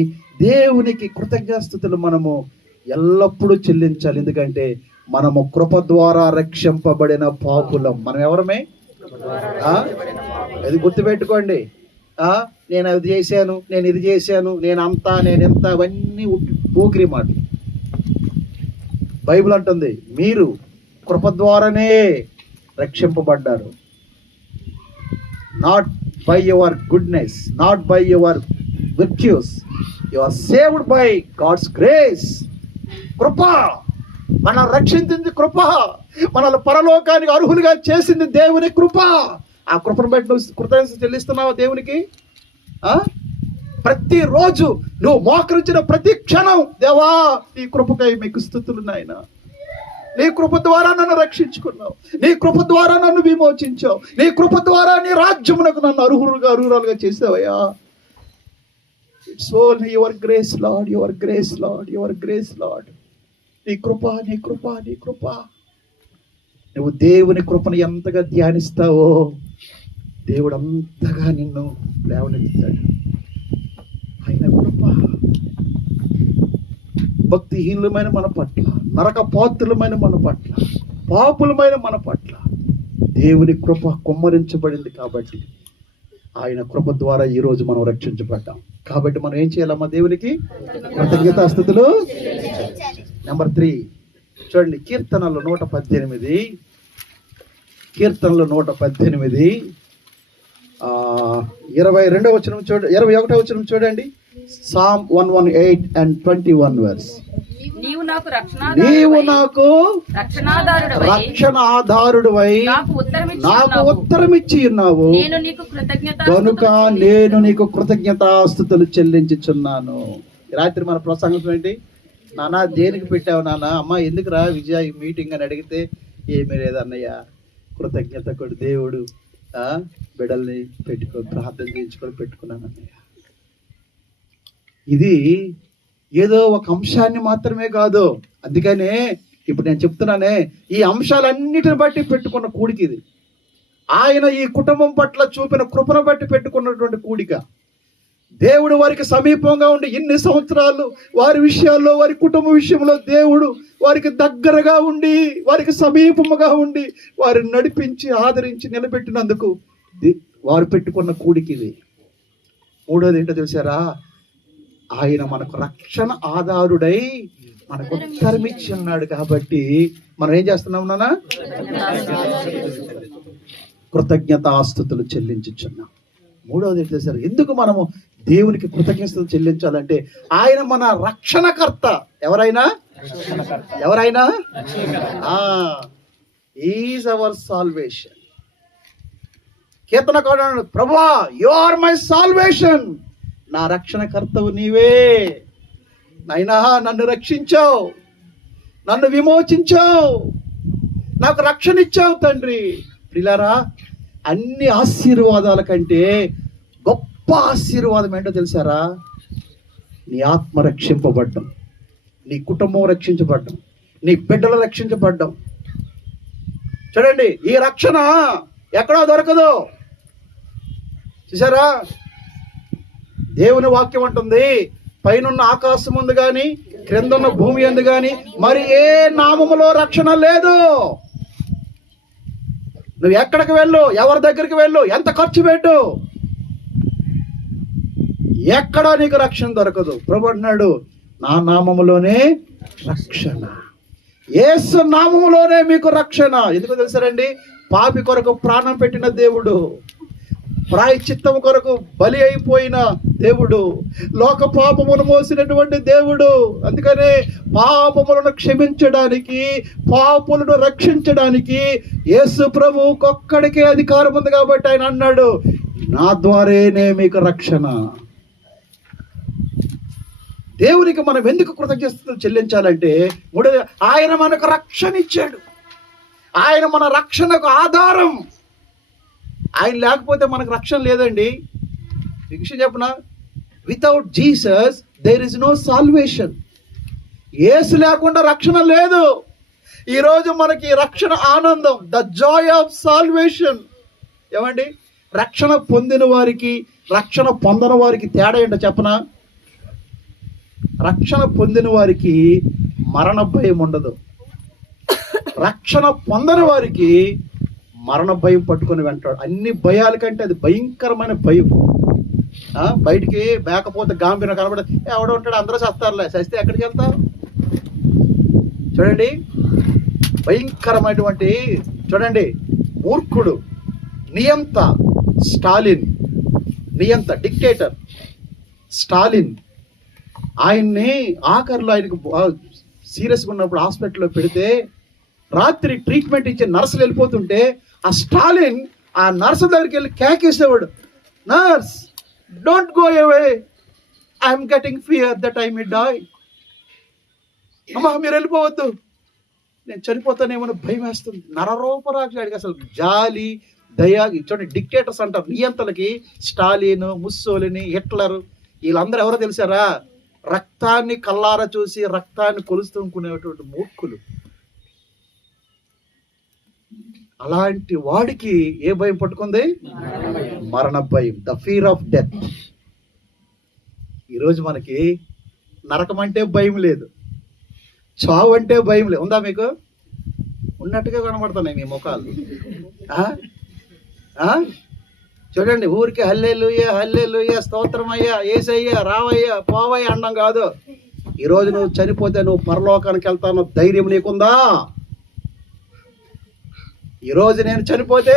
దేవునికి కృతజ్ఞతాస్తుతులు మనము ఎల్లప్పుడూ చెల్లించాలి. ఎందుకంటే మనము కృప ద్వారా రక్షింపబడిన పాపులం. మనం ఎవరమే? అది గుర్తుపెట్టుకోండి. నేను అది చేశాను, నేను ఇది చేశాను, నేను అంతా, నేను ఎంత, అవన్నీ పోకిరి మాట. బైబిల్ అంటుంది మీరు కృప ద్వారానే రక్షింపబడ్డారు. Not by your goodness, not by your virtues, you are saved by God's grace. కృప మనం రక్షించింది కృప, మనల్ని పరలోకానికి అర్హులుగా చేసింది దేవుని కృప. ఆ కృపను బట్టి నువ్వు కృతజ్ఞత చెల్లిస్తున్నావా దేవునికి? ప్రతిరోజు నువ్వు మోకరించిన ప్రతి క్షణం దేవా నీ కృపకై మీకు స్తుతులు నాయన, నీ కృప ద్వారా నన్ను రక్షించుకున్నావు, నీ కృప ద్వారా నన్ను విమోచించావు, నీ కృప ద్వారా నీ రాజ్యమునకు నన్ను అర్హురాలుగా చేసావయ్యా. It's only your grace Lord, your grace Lord, your grace Lord. నీ కృప, నీ కృప, నీ కృప. నువ్వు దేవుని కృపను ఎంతగా ధ్యానిస్తావో దేవుడు అంతగా నిన్ను లేవనెత్తాడు. ఆయన కృప భక్తిహీనులమైన మన పట్ల, నరక పాత్రులమైన మన పట్ల, పాపులమైన మన పట్ల దేవుని కృప కుమ్మరించబడింది. కాబట్టి ఆయన కృప ద్వారా ఈరోజు మనం రక్షించబడ్డాం. కాబట్టి మనం ఏం చేయాలమ్మా? దేవునికి కృతజ్ఞతాస్తుతులు. నెంబర్ 3 చూడండి, కీర్తనలు 118, కీర్తనలు 118 22వ వచనం చూడండి, 21వ వచనం చూడండి. Psalm 118 and 21 verse. నీవు నాకు రక్షణ ఆధారుడువై నాకు ఉత్తరమిచ్చి ఉన్నావు కనుక నేను నీకు కృతజ్ఞతాస్తుతులు చెల్లించుచున్నాను. రాత్రి మన ప్రసంగం ఏంటి? నాన్న దేనికి పెట్టావు నాన్న? అమ్మ ఎందుకురా విజయ ఈ మీటింగ్ అని అడిగితే ఏమీ లేదన్నయ్య, కృతజ్ఞత కూడా దేవుడు బిడ్డల్ని పెట్టుకొని ప్రార్థన చేయించుకొని పెట్టుకున్నాను అన్నయ్య. ఇది ఏదో ఒక అంశాన్ని మాత్రమే కాదు. అందుకనే ఇప్పుడు నేను చెప్తున్నానే, ఈ అంశాలన్నిటిని బట్టి పెట్టుకున్న కూడిక ఇది. ఆయన ఈ కుటుంబం పట్ల చూపిన కృపను బట్టి పెట్టుకున్నటువంటి కూడిక. దేవుడు వారికి సమీపంగా ఉండి ఇన్ని సంవత్సరాలు వారి విషయాల్లో, వారి కుటుంబ విషయంలో దేవుడు వారికి దగ్గరగా ఉండి, వారికి సమీపముగా ఉండి, వారిని నడిపించి ఆదరించి నిలబెట్టినందుకు వారు పెట్టుకున్న కూడిక ఇది. మూడోది ఏంటో తెలిసారా? ఆయన మనకు రక్షణ ఆధారుడై మనకు ఉత్తరమిచ్చి ఉన్నాడు. కాబట్టి మనం ఏం చేస్తున్నాం నాన్న? కృతజ్ఞతాస్తుతులు చెల్లించుచున్నాం. మూడవది ఏంటి సార్? ఎందుకు మనము దేవునికి కృతజ్ఞతలు చెల్లించాలంటే ఆయన మన రక్షణకర్త. ఎవరైనా ఈజ్ అవర్ సాల్వేషన్. కీర్తనకారుడు ప్రభువా యు ఆర్ మై సాల్వేషన్, నా రక్షణకర్తవు నీవే. నైనా నన్ను రక్షించావు, నన్ను విమోచించావు, నాకు రక్షణ ఇచ్చావు తండ్రి. ప్రియులారా, అన్ని ఆశీర్వాదాల కంటే గొప్ప ఆశీర్వాదం ఏంటో తెలుసారా? నీ ఆత్మ రక్షింపబడ్డం, నీ కుటుంబం రక్షించబడ్డం, నీ బిడ్డలు రక్షించబడ్డం. చూడండి, ఈ రక్షణ ఎక్కడో దొరకదు. చూసారా, దేవుని వాక్యం అంటుంది, పైనున్న ఆకాశం ఉంది కానీ క్రిందున్న భూమి ఉంది కానీ మరి ఏ నామములో రక్షణ లేదు. నువ్వు ఎక్కడికి వెళ్ళు, ఎవరి దగ్గరికి వెళ్ళు, ఎంత ఖర్చు పెట్టు, ఎక్కడా నీకు రక్షణ దొరకదు. ప్రభు అంటున్నాడు, నా నామములోనే రక్షణ, యేసు నామములోనే మీకు రక్షణ. ఎందుకు తెలుసారండి? పాపి కొరకు ప్రాణం పెట్టిన దేవుడు, ప్రాయశ్చిత్తము కొరకు బలి అయిపోయిన దేవుడు, లోక పాపమును మోసినటువంటి దేవుడు. అందుకనే పాపములను క్షమించడానికి, పాపులను రక్షించడానికి యేసు ప్రభువుకి ఒక్కడికే అధికారం ఉంది. కాబట్టి ఆయన అన్నాడు, నా ద్వారానే మీకు రక్షణ. దేవునికి మనం ఎందుకు కృతజ్ఞతలు చెల్లించాలంటే, ఆయన మనకు రక్షణ ఇచ్చాడు, ఆయన మన రక్షణకు ఆధారం. ఆయన లేకపోతే మనకు రక్షణ లేదండి. ఈ విషయం చెప్పనా? Without Jesus there is no salvation. యేసు లేకుండా రక్షణ లేదు. ఈరోజు మనకి రక్షణ ఆనందం, ద జాయ్ ఆఫ్ సాల్వేషన్. ఏమండి, రక్షణ పొందిన వారికి రక్షణ పొందని వారికి తేడా ఏంటో చెప్పనా? రక్షణ పొందిన వారికి మరణ భయం ఉండదు, రక్షణ పొందని వారికి మరణ భయం పట్టుకొని వెంటాడు. అన్ని భయాల కంటే అది భయంకరమైన భయం. బయటికి మేకపోతే గాంభీర్యం కనబడదు, ఎవడో ఉంటాడు, అందరూ చేస్తారులే, చేస్తే ఎక్కడికి వెళ్తావు? చూడండి, భయంకరమైనటువంటి, చూడండి, మూర్ఖుడు, నియంత స్టాలిన్, నియంత డిక్టేటర్ స్టాలిన్, ఆయన్ని ఆఖరిలో ఆయనకు సీరియస్గా ఉన్నప్పుడు హాస్పిటల్లో పెడితే రాత్రి ట్రీట్మెంట్ ఇచ్చే నర్సులు వెళ్ళిపోతుంటే ఆ స్టాలిన్ ఆ నర్సు దగ్గరికి వెళ్ళి కేకేసేవాడు, nurse don't go away, I'm getting fear that I may die. అమ్మా మీరు వెళ్ళిపోవద్దు, నేను చనిపోతానేమో భయం వేస్తుంది. నరరూపరాక్షుడికి అసలు జాలి దయా. చూడండి, డిక్టేటర్స్ అంటారు నియంతలకి, స్టాలిన్, ముస్సోలిని, హిట్లర్, వీళ్ళందరూ ఎవరో తెలిసారా? రక్తాన్ని కల్లారా చూసి రక్తాన్ని కొలుస్తుకునేటువంటి మూర్ఖులు. అలాంటి వాడికి ఏ భయం పట్టుకుంది? మరణ భయం, ద ఫియర్ ఆఫ్ డెత్. ఈరోజు మనకి నరకం అంటే భయం లేదు, చావు అంటే భయం లేదు. ఉందా మీకు? ఉన్నట్టుగా కనబడుతున్నాయి మీ ముఖాలు. చూడండి, ఊరికి హల్లెలూయా హల్లెలూయా స్తోత్రమయ్యా యేసయ్యా రావయ్యా పోవయ్యా అన్నం కాదు. ఈరోజు నువ్వు చనిపోతే నువ్వు పరలోకానికి వెళ్తాను ధైర్యం నీకుందా? ఈరోజు నేను చనిపోతే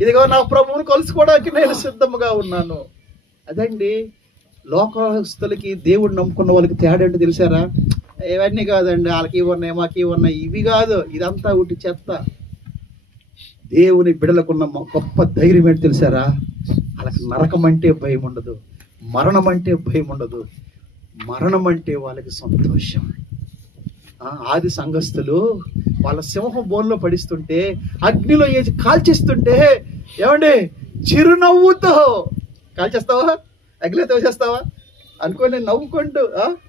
ఇదిగో నా ప్రభువుని కలుసుకోవడానికి నేను సిద్ధంగా ఉన్నాను. అదండి లోకస్తులకి, దేవుడు నమ్ముకున్న వాళ్ళకి తేడా ఏంటో తెలిసారా? ఇవన్నీ కాదండి, వాళ్ళకి ఉన్నాయి మాకు ఉన్నాయి, ఇవి కాదు, ఇదంతా ఉట్టి చెత్త. దేవుని బిడలకున్న గొప్ప ధైర్యం ఏంటి తెలుసారా? వాళ్ళకి నరకం అంటే భయం ఉండదు, మరణం అంటే భయం ఉండదు. మరణం అంటే వాళ్ళకి సంతోషం. ఆది సంఘస్థులు వాళ్ళ సింహం బోన్లో పడిస్తుంటే, అగ్నిలో వేసి కాల్చేస్తుంటే, ఏమండి చిరునవ్వుతో, కాల్చేస్తావా అగ్నిలో తోసేస్తావా అనుకోని నవ్వుకుంటూ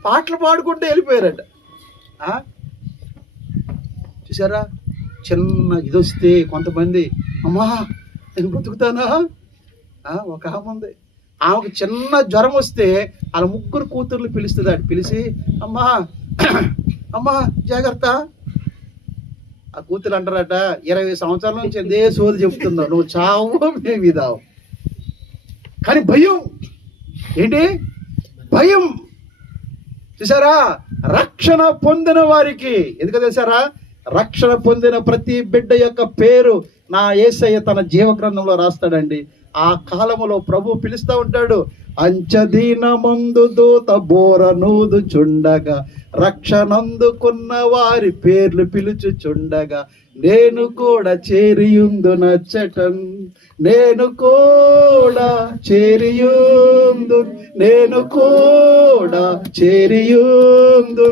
పాటలు పాడుకుంటూ వెళ్ళిపోయారట. చూసారా, చిన్న ఇది వస్తే కొంతమంది అమ్మా నేను బ్రతుకుతానా. ఒక ఆమె ఉంది, ఆమెకు చిన్న జ్వరం వస్తే వాళ్ళ ముగ్గురు కూతుర్లు పిలుస్తుంది. పిలిచి అమ్మా అమ్మా జాగ్రత్త. ఆ కూతురు అంటారట, 20 సంవత్సరాల నుంచి అదే సోది చెప్తున్నావు, నువ్వు చావు మేము ఇదావు. కానీ భయం ఏంటి? భయం. చూసారా, రక్షణ పొందిన వారికి ఎందుకు తెలుసారా? రక్షణ పొందిన ప్రతి బిడ్డ యొక్క పేరు నా యేసయ్య తన జీవగ్రంథంలో రాస్తాడండి. ఆ కాలములో ప్రభు పిలుస్తూ ఉంటాడు, అంచదీన మందు దూత బోరనూదు చుండగా రక్షణందుకున్న వారి పేర్లు పిలుచుచుండగా నేను కూడా చేరియుందు నచ్చటం, నేను కూడా చేరియుందు, నేను కూడా చేరియుందు,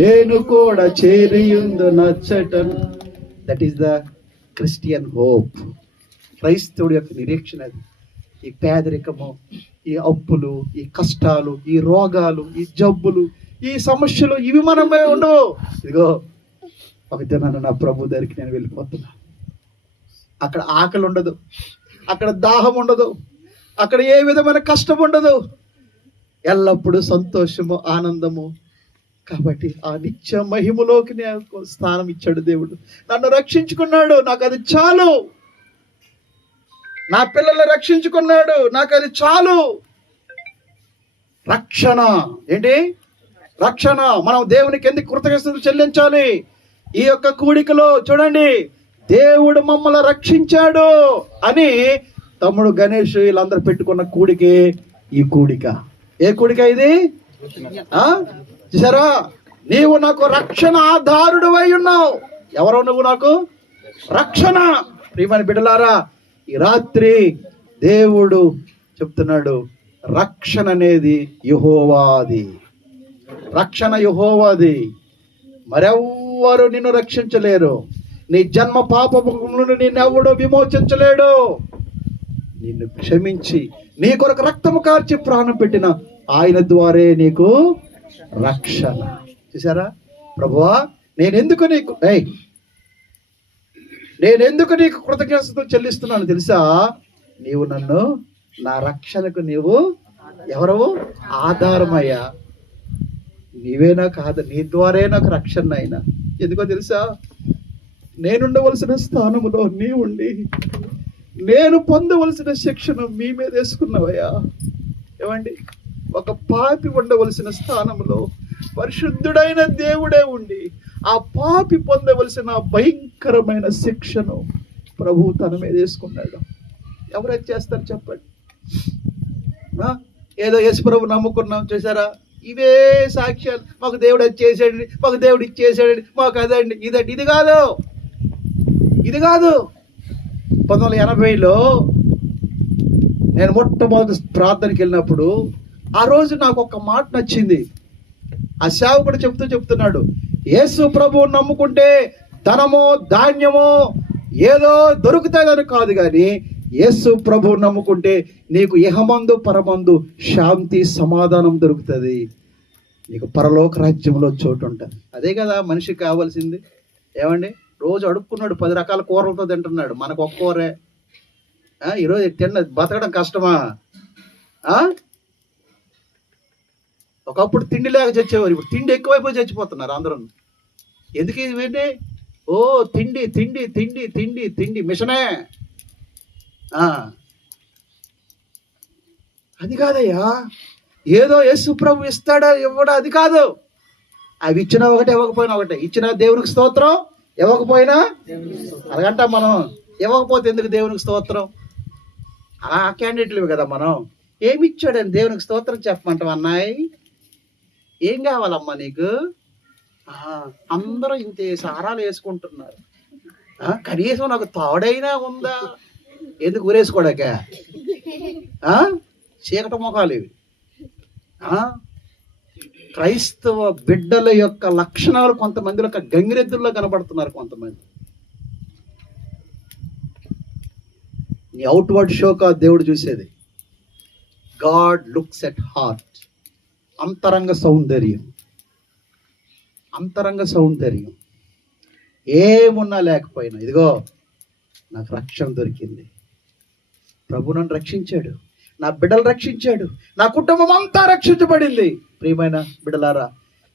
నేను కూడా చేరియుందు నచ్చటం. That is the Christian hope. క్రైస్తవుడి యొక్క నిరీక్షణ అది. ఈ పేదరికము, ఈ అప్పులు, ఈ కష్టాలు, ఈ రోగాలు, ఈ జబ్బులు, ఈ సమస్యలు ఇవి మనమే ఉండవు. ఇదిగో ఒక దినాన నా ప్రభు దగ్గరికి నేను వెళ్ళిపోతున్నా. అక్కడ ఆకలి ఉండదు, అక్కడ దాహం ఉండదు, అక్కడ ఏ విధమైన కష్టం ఉండదు, ఎల్లప్పుడూ సంతోషము, ఆనందము. కాబట్టి ఆ నిత్య మహిమలోకి నాకు స్థానం ఇచ్చాడు దేవుడు. నన్ను రక్షించుకున్నాడు, నాకు అది చాలు. నా పిల్లల్ని రక్షించుకున్నాడు, నాకు అది చాలు. రక్షణ ఏంటి? రక్షణ. మనం దేవునికి ఎందుకు కృతజ్ఞతలు చెల్లించాలి? ఈ యొక్క కూడికలో చూడండి, దేవుడు మమ్మల్ని రక్షించాడు అని తమ్ముడు గణేష్ వీళ్ళందరూ పెట్టుకున్న కూడికే ఈ కూడిక. ఏ కూడిక ఇది? చూసారా? నీవు నాకు రక్షణ ఆధారుడు అయి ఉన్నావు. ఎవరో నువ్వు నాకు రక్షణ. ప్రియమైన బిడ్డలారా, ఈ రాత్రి దేవుడు చెప్తున్నాడు, రక్షణ అనేది యెహోవాది. రక్షణ యెహోవాది. మరెవ్వరు నిన్ను రక్షించలేరు. నీ జన్మ పాపము నుండి నిన్నెవ్వడు విమోచించలేడు. నిన్ను క్షమించి నీ కొరకు రక్తము కార్చి ప్రాణం పెట్టిన ఆయన ద్వారే నీకు రక్షణ. చూసారా? ప్రభువా, నేనెందుకు నీకు కృతజ్ఞతలు చెల్లిస్తున్నాను తెలుసా? నీవు నన్ను, నా రక్షణకు నీవు ఎవరవు? ఆధారమయ్యా. నీవే నాకు నీ ద్వారే నాకు రక్షణ అయినా. ఎందుకో తెలుసా? నేనుండవలసిన స్థానములో నీ ఉండి నేను పొందవలసిన శిక్షను మీ మీద వేసుకున్నావయ్యా. ఏమండి? ఒక పాపి ఉండవలసిన స్థానంలో పరిశుద్ధుడైన దేవుడే ఉండి ఆ పాపి పొందవలసిన భయంకరమైన శిక్షను ప్రభు తన మీద వేసుకున్నాడు. ఎవరైతే చేస్తారు చెప్పండి? ఏదో యేసు ప్రభు నమ్ముకున్నాం, చేశారా? ఇవే సాక్ష్యాలు. మాకు దేవుడు అది చేసాడండి, మాకు దేవుడు ఇచ్చేసాడండి, మాకు అదండి, ఇదండి. ఇది కాదు, ఇది కాదు. 1980లో నేను మొట్టమొదటి ప్రార్థనకి వెళ్ళినప్పుడు ఆ రోజు నాకు ఒక మాట నచ్చింది. ఆ సేవకుడు చెప్తున్నాడు, యేసు ప్రభువు నమ్ముకుంటే ధనమో ధాన్యమో ఏదో దొరుకుతాయని కాదు, కానీ యేసు ప్రభువు నమ్ముకుంటే నీకు ఇహమందు పరమందు శాంతి సమాధానం దొరుకుతుంది, నీకు పరలోక రాజ్యంలో చోటు ఉంటుంది. అదే కదా మనిషికి కావాల్సింది. ఏమండి? రోజు అడుక్కున్నాడు, 10 రకాల కూరలతో తింటున్నాడు. మనకు ఒక్క కూరే. ఈరోజు బతకడం కష్టమా? ఒకప్పుడు తిండి లేక చచ్చేవారు, ఇప్పుడు తిండి ఎక్కువైపోయి చచ్చిపోతున్నారు అందరూ. ఎందుకు ఇది? ఓ తిండి తిండి తిండి తిండి తిండి మిషనే. అది కాదయ్యా. ఏదో యేసు ప్రభు ఇస్తాడా ఇవ్వడా అది కాదు. అవి ఇచ్చినా ఒకటే, ఇవ్వకపోయినా ఒకటే. ఇచ్చినా దేవునికి స్తోత్రం, ఇవ్వకపోయినా అలాగంట. మనం ఇవ్వకపోతే ఎందుకు దేవునికి స్తోత్రం? ఆ క్యాండిడేట్లు కదా మనం. ఏమి ఇచ్చాడని దేవునికి స్తోత్రం చెప్పమంటాం? అన్నాయి, ఏం కావాలమ్మా నీకు? అందరూ ఇంతే సారాలు వేసుకుంటున్నారు, కనీసం నాకు తాడైనా ఉందా? ఎందుకు ఊరేసుకోడాక? చీకట మొఖాలు ఇవి. క్రైస్తవ బిడ్డల యొక్క లక్షణాలు కొంతమందిలో గంగిరెద్దుల్లో కనబడుతున్నారు కొంతమంది. నీ అవుట్వర్డ్ షో కాదు దేవుడు చూసేది. God looks at heart. అంతరంగ సౌందర్యం, అంతరంగ సౌందర్యం. ఏమున్నా లేకపోయినా ఇదిగో నాకు రక్షణ దొరికింది. ప్రభు నన్ను రక్షించాడు, నా బిడ్డలు రక్షించాడు, నా కుటుంబం అంతా రక్షించబడింది. ప్రియమైన బిడ్డలారా,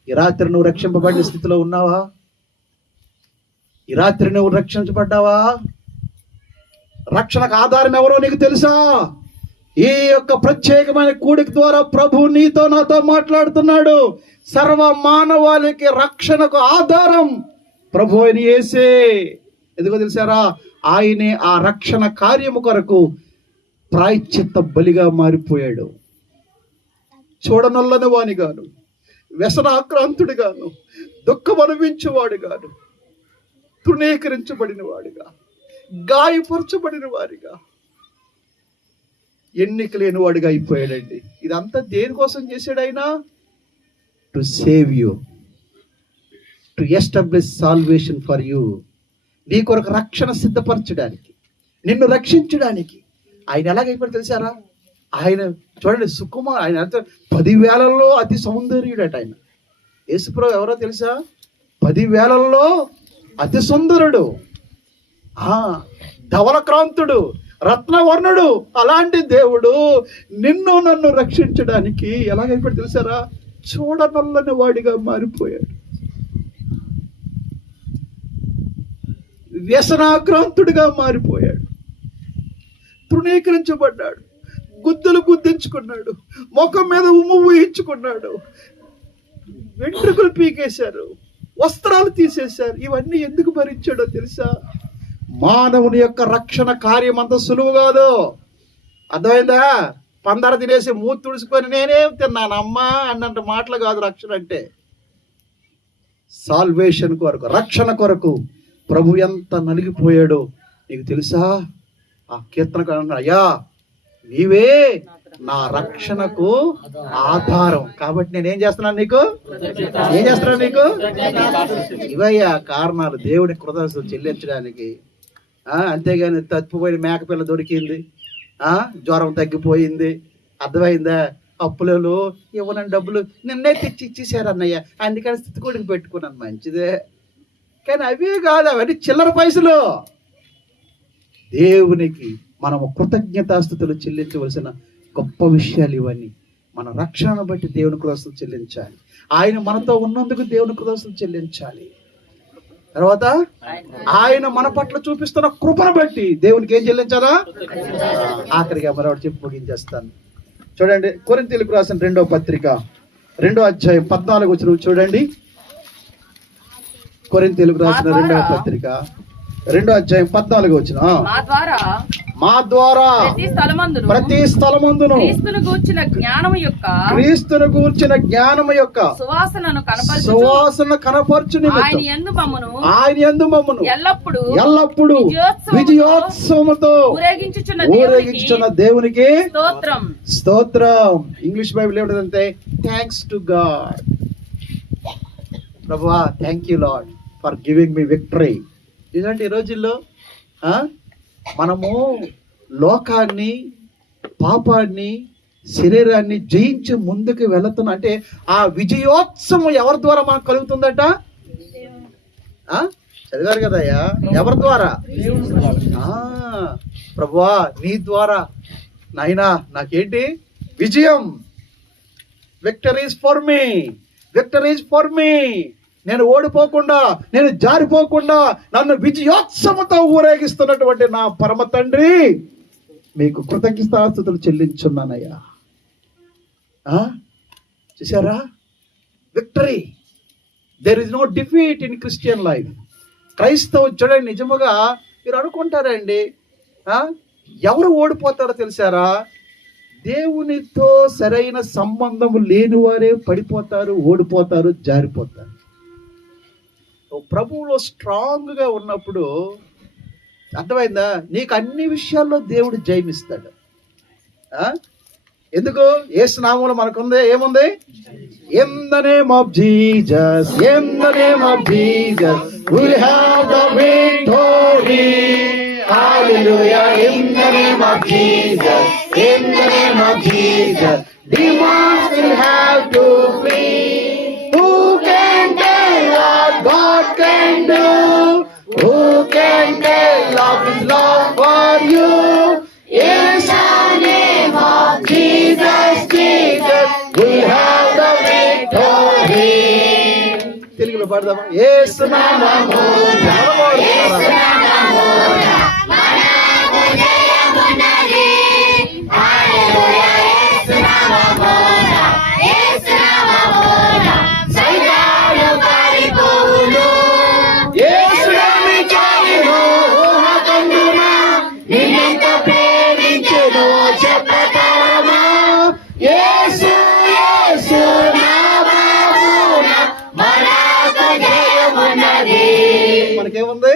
ఈ రాత్రి నువ్వు రక్షింపబడిన స్థితిలో ఉన్నావా? ఈ రాత్రి నువ్వు రక్షించబడ్డావా? రక్షణకు ఆధారం ఎవరో నీకు తెలుసా? ఈ యొక్క ప్రత్యేకమైన కూడిక ద్వారా ప్రభు నీతో నాతో మాట్లాడుతున్నాడు. సర్వ మానవాళికి రక్షణకు ఆధారం ప్రభు అయిన యేసే. ఎందుకో తెలుసారా? ఆయనే ఆ రక్షణ కార్యము కొరకు ప్రాయశ్చిత్త బలిగా మారిపోయాడు. చూడనొల్లని వాని గాను, వ్యసనాక్రాంతుడు గాను, దుఃఖం అనుభవించేవాడు గాను, తృణీకరించబడిన వాడిగా, గాయపరచబడిన వాడిగా, ఎన్నిక లేని వాడిగా అయిపోయాడండి. ఇదంతా దేనికోసం చేశాడు ఆయన? To save you, to establish salvation for you. నీ కొరకు రక్షణ సిద్ధపరచడానికి, నిన్ను రక్షించడానికి ఆయన ఎలాగైపోయాడు తెలుసారా? ఆయన చూడండి, సుకుమార్, ఆయన అంత 10,000ల్లో అతి సౌందర్యుడట ఆయన. యేసుప్రభు ఎవరో తెలుసా? 10,000ల్లో అతి సుందరుడు, ధవలక్రాంతుడు, రత్నవర్ణుడు. అలాంటి దేవుడు నిన్ను నన్ను రక్షించడానికి ఎలాగైపోయాడు తెలుసారా? చూడనల్లని వాడిగా మారిపోయాడు, వ్యసనాక్రాంతుడిగా మారిపోయాడు, తృణీకరించబడ్డాడు, గుద్దులు గుద్దించుకున్నాడు, ముఖం మీద ఉమ్ము ఊహించుకున్నాడు, వెంట్రుకలు పీకేశారు, వస్త్రాలు తీసేశారు. ఇవన్నీ ఎందుకు భరించాడో తెలుసా? మానవుని యొక్క రక్షణ కార్యం అంత సులువు కాదు. అర్థమైందా? పందర తినేసి మూతి తుడుచుకొని నేనేం తిన్నాను అమ్మా అన్నంత మాటలు కాదు రక్షణ అంటే. సాల్వేషన్ కొరకు, రక్షణ కొరకు ప్రభు ఎంత నలిగిపోయాడో నీకు తెలుసా? ఆ కీర్తనకారుడు, అయ్యా నీవే నా రక్షణకు ఆధారం, కాబట్టి నేనేం చేస్తున్నాను నీకు? ఏం చేస్తున్నాను నీకు? ఇవయ్యా కారణాలు దేవుని కృతజ్ఞతలు చెల్లించడానికి. అంతేగాని తప్పిపోయిన మేకపిల్ల దొరికింది, జ్వరం తగ్గిపోయింది, అర్థమైందా? అప్పులలో ఇవ్వనని డబ్బులు నిన్నే తెచ్చి ఇచ్చేసారు అన్నయ్య, అందుకని స్థితికోడికి పెట్టుకున్నాను, మంచిదే. కానీ అవే కాదు, అవన్నీ చిల్లర పైసలు. దేవునికి మనము కృతజ్ఞతాస్తుతులు చెల్లించవలసిన గొప్ప విషయాలు ఇవన్నీ. మన రక్షణను బట్టి దేవుని కృతజ్ఞతలు చెల్లించాలి. ఆయన మనతో ఉన్నందుకు దేవుని కృతజ్ఞతలు చెల్లించాలి. తర్వాత ఆయన మన పట్ల చూపిస్తున్న కృపను బట్టి దేవునికి ఏం చెల్లించాలా? ఆఖరిగా మరొకటి చెప్పి ముగించేస్తాను. చూడండి, కొరింథీయులకు రాసిన 2వ పత్రిక 2వ అధ్యాయం 14 వచనం చూడండి. కొరింథీయులకు రాసిన 2వ పత్రిక 2వ అధ్యాయం 14 వచనం. మా ద్వారా ప్రతి స్థలమందును క్రీస్తును గూర్చిన జ్ఞానము యొక్క సువాసన కనపరచు నిమిత్తము ఆయన యందు మమ్మును ఎల్లప్పుడు విజయోత్సవముతో ఊరేగించుచున్న దేవునికి స్తోత్రం. ఇంగ్లీష్ బైబిల్ ఏమిటంటే థ్యాంక్స్ టు గాడ్. ప్రభువా, thank you lord for giving me victory. ఇలాంటి రోజుల్లో మనము లోకాన్ని, పాపాన్ని, శరీరాన్ని జయించి ముందుకు వెళుతున్నాం అంటే ఆ విజయోత్సవం ఎవరి ద్వారా మనకు కలుగుతుందట? చదివారు కదయ్యా, ఎవరి ద్వారా? ప్రభువా నీ ద్వారా నాయనా నాకేంటి విజయం. Victories for me, victories for me. నేను ఓడిపోకుండా, నేను జారిపోకుండా నన్ను విజయోత్సవంతో ఊరేగిస్తున్నటువంటి నా పరమ తండ్రి మీకు కృతజ్ఞతాస్తుతులు చెల్లించున్నానయ్యా. చూసారా? Victory. There is no defeat in Christian life. క్రైస్తవ చూడండి, నిజముగా మీరు అనుకుంటారండి ఎవరు ఓడిపోతారో తెలుసారా? దేవునితో సరైన సంబంధం లేని వారే పడిపోతారు, ఓడిపోతారు, జారిపోతారు. ప్రభువులో స్ట్రాంగ్గా ఉన్నప్పుడు అర్థమైందా? నీకు అన్ని విషయాల్లో దేవుడు జయమిస్తాడు. ఎందుకు? యేసు నామములో మనకుంది ఏముంది? In the name of Jesus, in the name of Jesus we have the victory. Hallelujah. In the name of Jesus, in the name of Jesus, demons will have to flee. Who can tell what God can do? Who can tell of His love for you? In the name of Jesus, Jesus, we have the victory. తెలుగులో పాడదామా? యేసు నామమున యేసు నామమున మనకు జయమున్నది. హల్లెలూయా. యేసు నామమున యేసు నామమున సైతాను పారిపోవును. యేసు నామమున చాలును ఊహకందున నిన్నెంత ప్రేమించెను చెప్పతరమా. యేసు యేసు నామమున మనకు జయమున్నది. మనకేముంది?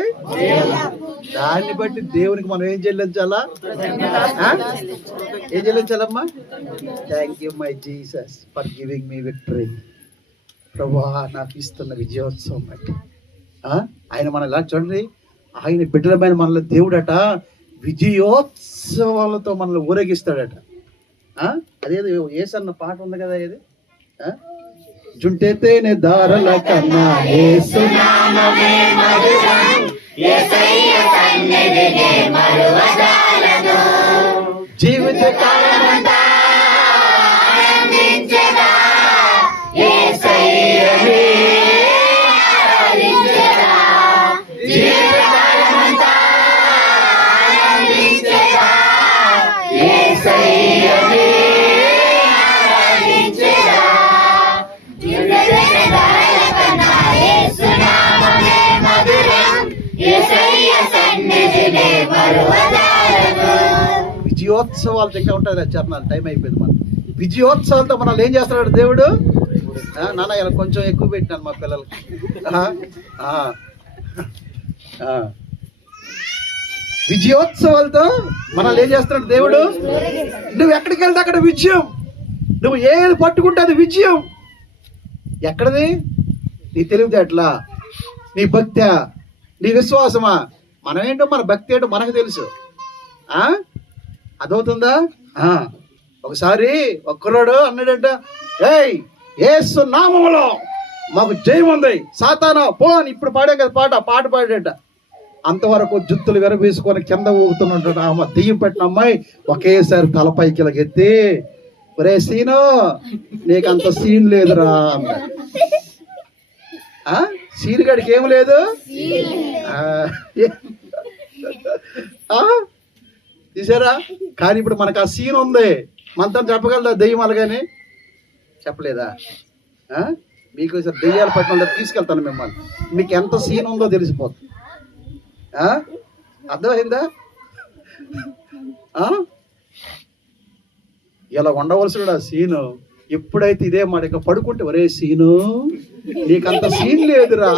దాన్ని బట్టి దేవునికి మనం ఏం చెల్లించాలా? ఏం చెల్లించాలమ్మా? Thank you my Jesus for giving me victory. ప్రభువా నాకు ఇస్తున్న విజయోత్సవం బట్టి. ఆయన మన ఇలా చూడండి, ఆయన బిడ్డలమైన మనల్ని దేవుడట విజయోత్సవాలతో మనల్ని ఊరేగిస్తాడట. అదేదో ఏసన్న పాట ఉంది కదా, ఇది జుంటేతేనే దారల కన్నా యేసునామమే మధురం, యేసయ్య సన్నిధినే మరువజాలను, జీవిత కాలమంతా ఆనందించెదా, యేసయ్యనే ఆరాధించెదా, జీవిత కాలమంతా ఆనందించెదా, యేసయ్యనే విజయోత్సవాలు ఇంకా ఉంటుంది. చరణాలు టైం అయిపోయింది. మనం విజయోత్సవాలతో మనల్ని ఏం చేస్తున్నాడు దేవుడు? నాన్న ఇలా కొంచెం ఎక్కువ పెట్టినాను మా పిల్లలకి. విజయోత్సవాలతో మనల్ని ఏం చేస్తున్నాడు దేవుడు? నువ్వు ఎక్కడికి వెళ్తే అక్కడ విజయం. నువ్వు ఏది పట్టుకుంటే అది విజయం. ఎక్కడది? నీ తెలివితేటలా, నీ భక్త్యా, నీ విశ్వాసమా? మనమేంటో మన భక్తి ఏంటో మనకు తెలుసు. అదవుతుందా? ఒకసారి ఒక్కరోడు అన్నాడంట, ఏయ్ యేసు నామములో మాకు జయం ఉంది, సాతానా పో అని. ఇప్పుడు పాడే కదా పాట పాడాడ. అంతవరకు జుత్తులు విరబీసుకొని కింద ఊగుతున్నట్టు ఆమె దెయ్యం పెట్టిన అమ్మాయి ఒకేసారి తలపైకి ఎత్తి, ఒరే సీను నీకు అంత సీన్ లేదురా అన్న. సీన్ గడికి ఏం లేదు. చూసారా? కానీ ఇప్పుడు మనకు ఆ సీన్ ఉంది. మనతో చెప్పగలదా దెయ్యం అలాగని? చెప్పలేదా? మీకు దెయ్యాలు పట్టిన తీసుకెళ్తాను మిమ్మల్ని. మీకు ఎంత సీన్ ఉందో తెలిసిపోతుంది. అర్థమైందా? ఇలా ఉండవలసిన సీను ఎప్పుడైతే ఇదే మాట ఇక పడుకుంటే, ఒరే సీను నీకంత సీన్ లేదురా,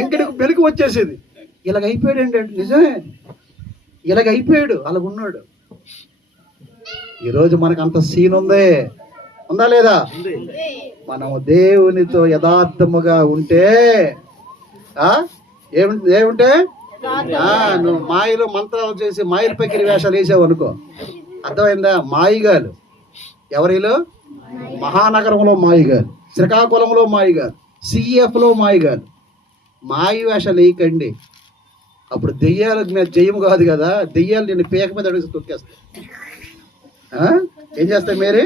ఇంకడికి పెరుగు వచ్చేసేది. ఇలాగ అయిపోయాడు ఏంటంటే, నిజమే ఇలాగ అయిపోయాడు. అలాగున్నాడు. ఈరోజు మనకు అంత సీన్ ఉంది, ఉందా లేదా? మనం దేవునితో యథార్థముగా ఉంటే ఏముంటే నువ్వు మాయలో మంత్రాలు చేసి మాయల పైకి వేషాలు వేసావు అనుకో, అర్థమైందా? మాయిగాలు ఎవరిలో? మహానగరంలో మాయిగాలు, శ్రీకాకుళంలో మాయిగాలు, సిఎఫ్లో మాయిగాలు. మాయి వేషాలు వేయకండి. అప్పుడు దెయ్యాలకు మీద జయం కాదు కదా, దెయ్యాలు నేను పేక మీద అడిగి తొక్కేస్తాయి. ఏం చేస్తాయి మీరే?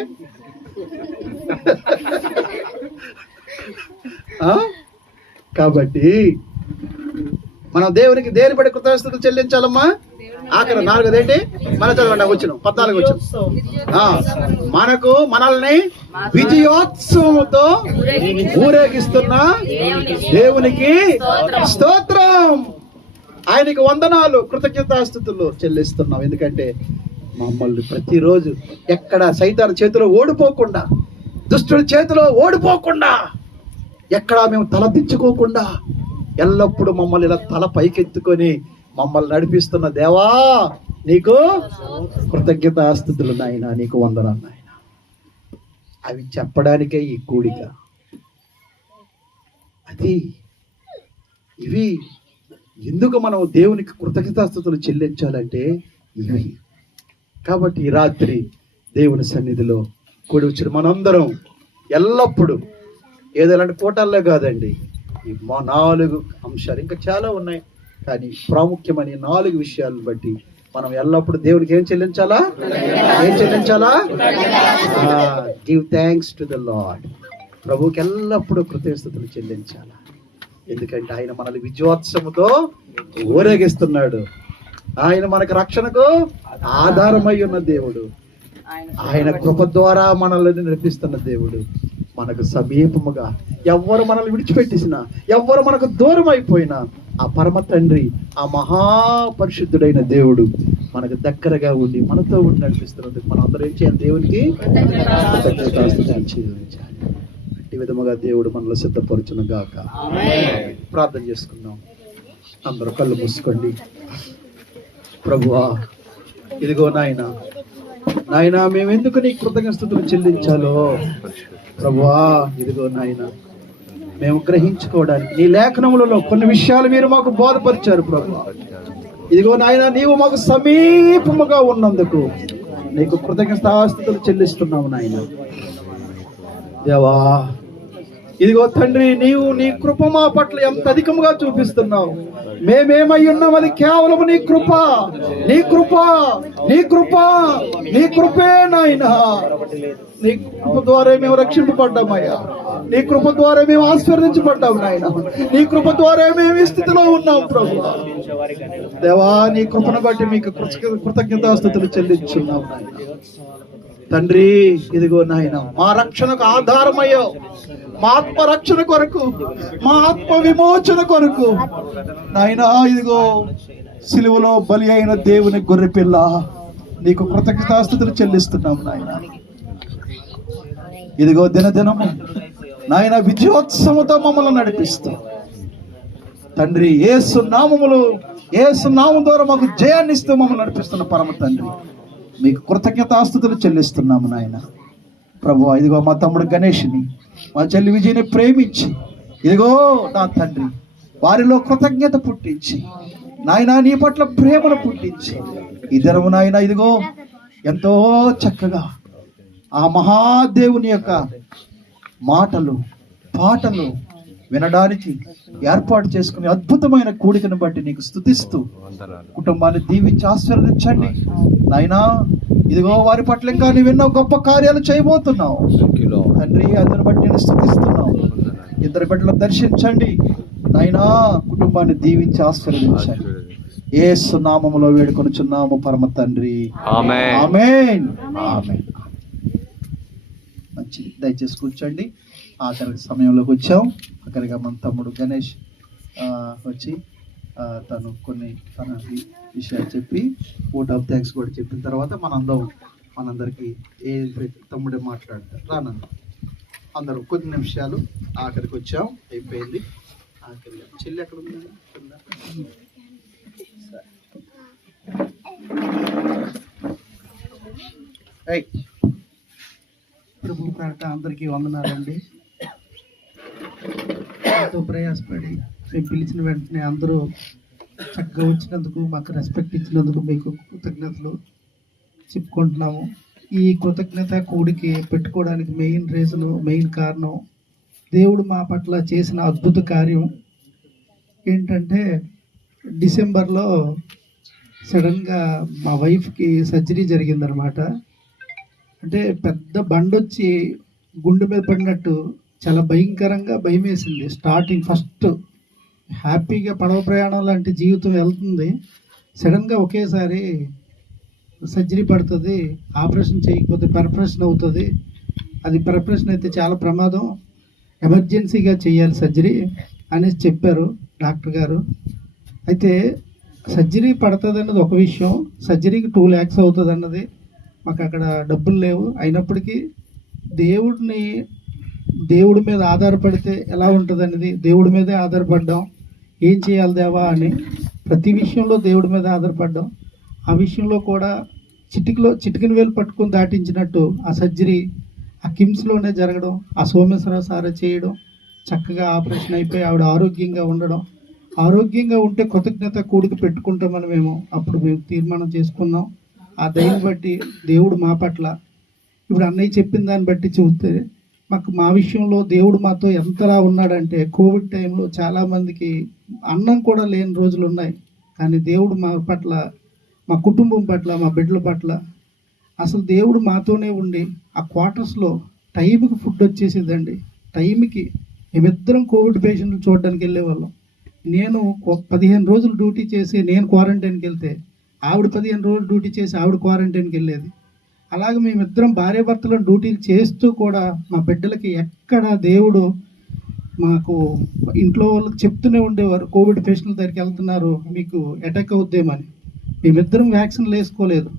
కాబట్టి మనం దేవునికి దేని బట్టి కృతజ్ఞతలు చెల్లించాలమ్మా? ఆఖరి 4 ఏంటి? మన చదవండి. వచ్చిన 14 వచ్చిన మనల్ని విజయోత్సవంతో ఊరేగిస్తున్న దేవునికి స్తోత్రం, ఆయనకి వందనాలు, కృతజ్ఞతాస్తుతులు చెల్లిస్తున్నాం. ఎందుకంటే మమ్మల్ని ప్రతిరోజు ఎక్కడ సైతాను చేతిలో ఓడిపోకుండా, దుష్టుడి చేతిలో ఓడిపోకుండా, ఎక్కడా మేము తలదించుకోకుండా ఎల్లప్పుడూ మమ్మల్ని ఇలా తల పైకెత్తుకొని మమ్మల్ని నడిపిస్తున్న దేవా నీకు కృతజ్ఞతాస్తుతులు నాయన, నీకు వందనాలు నాయన. అవి చెప్పడానికే ఈ కూడిక. అది ఇవి ఎందుకు మనం దేవునికి కృతజ్ఞతాస్తుతులు చెల్లించాలంటే ఇవి. కాబట్టి ఈ రాత్రి దేవుని సన్నిధిలో కూడి వచ్చిన మనందరం ఎల్లప్పుడూ ఏదో ఇలాంటి కోటాల్లో కాదండి, ఈ 4 అంశాలు, ఇంకా చాలా ఉన్నాయి కానీ ప్రాముఖ్యమైన 4 విషయాలను బట్టి మనం ఎల్లప్పుడూ దేవునికి ఏం చెల్లించాలా? Give thanks to the lord. ప్రభువుకి ఎల్లప్పుడూ కృతజ్ఞతలు చెల్లించాలా. ఎందుకంటే ఆయన మనల్ని విజయోత్సవంతో ఊరేగిస్తున్నాడు. ఆయన మనకు రక్షణకు ఆధారమై ఉన్న దేవుడు. ఆయన కృప ద్వారా మనల్ని నడిపిస్తున్న దేవుడు. మనకు సమీపముగా ఎవ్వరు మనల్ని విడిచిపెట్టేసినా, ఎవ్వరు మనకు దూరం అయిపోయినా, ఆ పరమ తండ్రి, ఆ మహాపరిశుద్ధుడైన దేవుడు మనకు దగ్గరగా ఉండి మనతో ఉండి నడిపిస్తున్నందుకు మనం అందరూ ఏం చేయాలి? దేవునికి చెల్లించాలి. అట్టి విధముగా దేవుడు మనలో సిద్ధపరచును గాక. ప్రార్థన చేసుకుందాం. అందరూ కళ్ళు మూసుకోండి. ప్రభువా ఇదిగో నాయన నాయన మేమెందుకు నీ కృతజ్ఞతలు చెల్లించాలో ప్రభువా ఇదిగో నాయన మేము గ్రహించుకోవడానికి నీ లేఖనములలో కొన్ని విషయాలు మీరు మాకు బోధపరిచారు ప్రభువా. ఇదిగో నాయన నీవు మాకు సమీపముగా ఉన్నందుకు నీకు కృతజ్ఞతాస్తుతులు చెల్లిస్తున్నాము నాయన. దేవా ఇదిగో తండ్రి నీవు నీ కృప మా పట్ల ఎంత అధికంగా చూపిస్తున్నావు. మేమేమై ఉన్నాం అది కేవలం నీ కృప, నీ కృప, నీ కృప, నీ కృపే నాయన. నీ కృప ద్వారా మేము రక్షింపబడ్డామయ్యా. నీ కృప ద్వారా మేము ఆశీర్వదించబడ్డాము నాయన. నీ కృప ద్వారా మేము ఈ స్థితిలో ఉన్నాం ప్రభు. దేవా నీ కృపను బట్టి మీకు కృతజ్ఞతాస్తుతులు చెల్లించున్నాం నాయన. తండ్రి ఇదిగో నాయన మా రక్షణకు ఆధారమయ్యావు. మా ఆత్మ రక్షణ కొరకు, మా ఆత్మ విమోచన కొరకు నాయన ఇదిగో సిలువలో బలి అయిన దేవుని గొర్రెపిల్ల నీకు కృతజ్ఞతాస్తుతులు చెల్లిస్తున్నాం నాయన. ఇదిగో దినదినము నాయన విజయోత్సవంతో మమ్మల్ని నడిపిస్తూ తండ్రి యేసు నామం ద్వారా మాకు జయాన్ని ఇస్తూ మమ్మల్ని నడిపిస్తున్న పరమ తండ్రి మీకు కృతజ్ఞతాస్తుతులు చెల్లిస్తున్నాము నాయన. ప్రభువా ఇదిగో మా తమ్ముడు గణేష్ని, మా చెల్లి విజయని ప్రేమించి ఇదిగో నా తండ్రి వారిలో కృతజ్ఞత పుట్టించి నాయన నీ పట్ల ప్రేమను పుట్టించి ఈ దినము నాయన ఇదిగో ఎంతో చక్కగా ఆ మహాదేవుని యొక్క మాటలు పాటలు వినడానికి ఏర్పాటు చేసుకుని అద్భుతమైన కూడికను బట్టి నీకు స్తుతిస్తూ కుటుంబాన్ని దీవించి ఆశీర్వదించండి నాయనా. ఇదిగో వారి పట్ల ఇంకా నీవు ఎన్నో గొప్ప కార్యాలు చేయబోతున్నావు తండ్రి. అందుని బట్టి నేను స్తుతిస్తున్నావు. ఇద్దరు బిడ్డలను దర్శించండి నాయనా. కుటుంబాన్ని దీవించి ఆశీర్వదించండి. యేసు నామములో వేడుకొనుచున్నాము పరమ తండ్రి. ఆమేన్ ఆమేన్ ఆమేన్. మంచిది, దయచేసి కూర్చోండి. ఆఖరి సమయంలోకి వచ్చాం. ఆఖరిగా మన తమ్ముడు గణేష్ వచ్చి తను కొన్ని తన విషయాలు చెప్పి ఓట్ ఆఫ్ థ్యాంక్స్ కూడా చెప్పిన తర్వాత మనందరికీ ఏ తమ్ముడే మాట్లాడతారు. రానన్న అందరూ కొన్ని నిమిషాలు ఆఖరికి వచ్చాం, అయిపోయింది. ఆఖరి చెల్లి ఎక్కడ ఉంది? ప్రభు ప్రార్థ అందరికీ వందనాలండి. ఎంతో ప్రయాసపడి మేము పిలిచిన వెంటనే అందరూ చక్కగా వచ్చినందుకు, మాకు రెస్పెక్ట్ ఇచ్చినందుకు మీకు కృతజ్ఞతలు చెప్పుకుంటున్నాము. ఈ కృతజ్ఞత కూడికి పెట్టుకోవడానికి మెయిన్ కారణం దేవుడు మా పట్ల చేసిన అద్భుత కార్యం ఏంటంటే, డిసెంబర్లో సడన్గా మా వైఫ్కి సర్జరీ జరిగిందనమాట. అంటే పెద్ద బండొచ్చి గుండె మీద పడినట్టు చాలా భయంకరంగా భయం వేసింది. స్టార్టింగ్ ఫస్ట్ హ్యాపీగా పడవ ప్రయాణం లాంటి జీవితం వెళ్తుంది. సడన్గా ఒకేసారి సర్జరీ పడుతుంది, ఆపరేషన్ చేయకపోతే పర్పరేషన్ అవుతుంది. అది పర్పరేషన్ అయితే చాలా ప్రమాదం, ఎమర్జెన్సీగా చేయాలి సర్జరీ అనేసి చెప్పారు డాక్టర్ గారు. అయితే సర్జరీ పడుతుంది అన్నది ఒక విషయం, సర్జరీకి 2 lakhs అవుతుంది అన్నది మాకు అక్కడ డబ్బులు లేవు. అయినప్పటికీ దేవుడి మీద ఆధారపడితే ఎలా ఉంటుంది అనేది దేవుడి మీదే ఆధారపడ్డాం. ఏం చేయాలి దేవా అని ప్రతి విషయంలో దేవుడి మీద ఆధారపడ్డాం. ఆ విషయంలో కూడా చిటికిన వేలు పట్టుకుని దాటించినట్టు ఆ సర్జరీ ఆ కిమ్స్లోనే జరగడం, ఆ సోమేశ్వరరావు సారే చేయడం, చక్కగా ఆపరేషన్ అయిపోయి ఆవిడ ఆరోగ్యంగా ఉండడం. ఆరోగ్యంగా ఉంటే కృతజ్ఞత కూడిక పెట్టుకుంటామని మేము తీర్మానం చేసుకున్నాం. ఆ దయని బట్టి దేవుడు మా పట్ల ఇప్పుడు అన్నయ్య చెప్పిన దాన్ని బట్టి చూస్తే మా విషయంలో దేవుడు మాతో ఎంతలా ఉన్నాడంటే, కోవిడ్ టైంలో చాలామందికి అన్నం కూడా లేని రోజులు ఉన్నాయి. కానీ దేవుడు మా పట్ల, మా కుటుంబం పట్ల, మా బిడ్డల పట్ల అసలు దేవుడు మాతోనే ఉండి ఆ క్వార్టర్స్లో టైంకి ఫుడ్ వచ్చేసేదండి. టైంకి మేమిద్దరం కోవిడ్ పేషెంట్లు చూడడానికి వెళ్ళేవాళ్ళం. నేను 15 రోజులు డ్యూటీ చేసి నేను క్వారంటైన్కి వెళ్తే ఆవిడ 15 రోజులు డ్యూటీ చేసి ఆవిడ క్వారంటైన్కి వెళ్ళేది. అలాగే మేమిద్దరం భార్యాభర్తలను డ్యూటీలు చేస్తూ కూడా మా బిడ్డలకి ఎక్కడ దేవుడు మాకు ఇంట్లో వాళ్ళకి చెప్తూనే ఉండేవారు, కోవిడ్ పేషెంట్ల దగ్గరికి వెళ్తున్నారు, మీకు అటాక్ అవుద్దేమని. మేమిద్దరం వ్యాక్సిన్లు వేసుకోలేదు.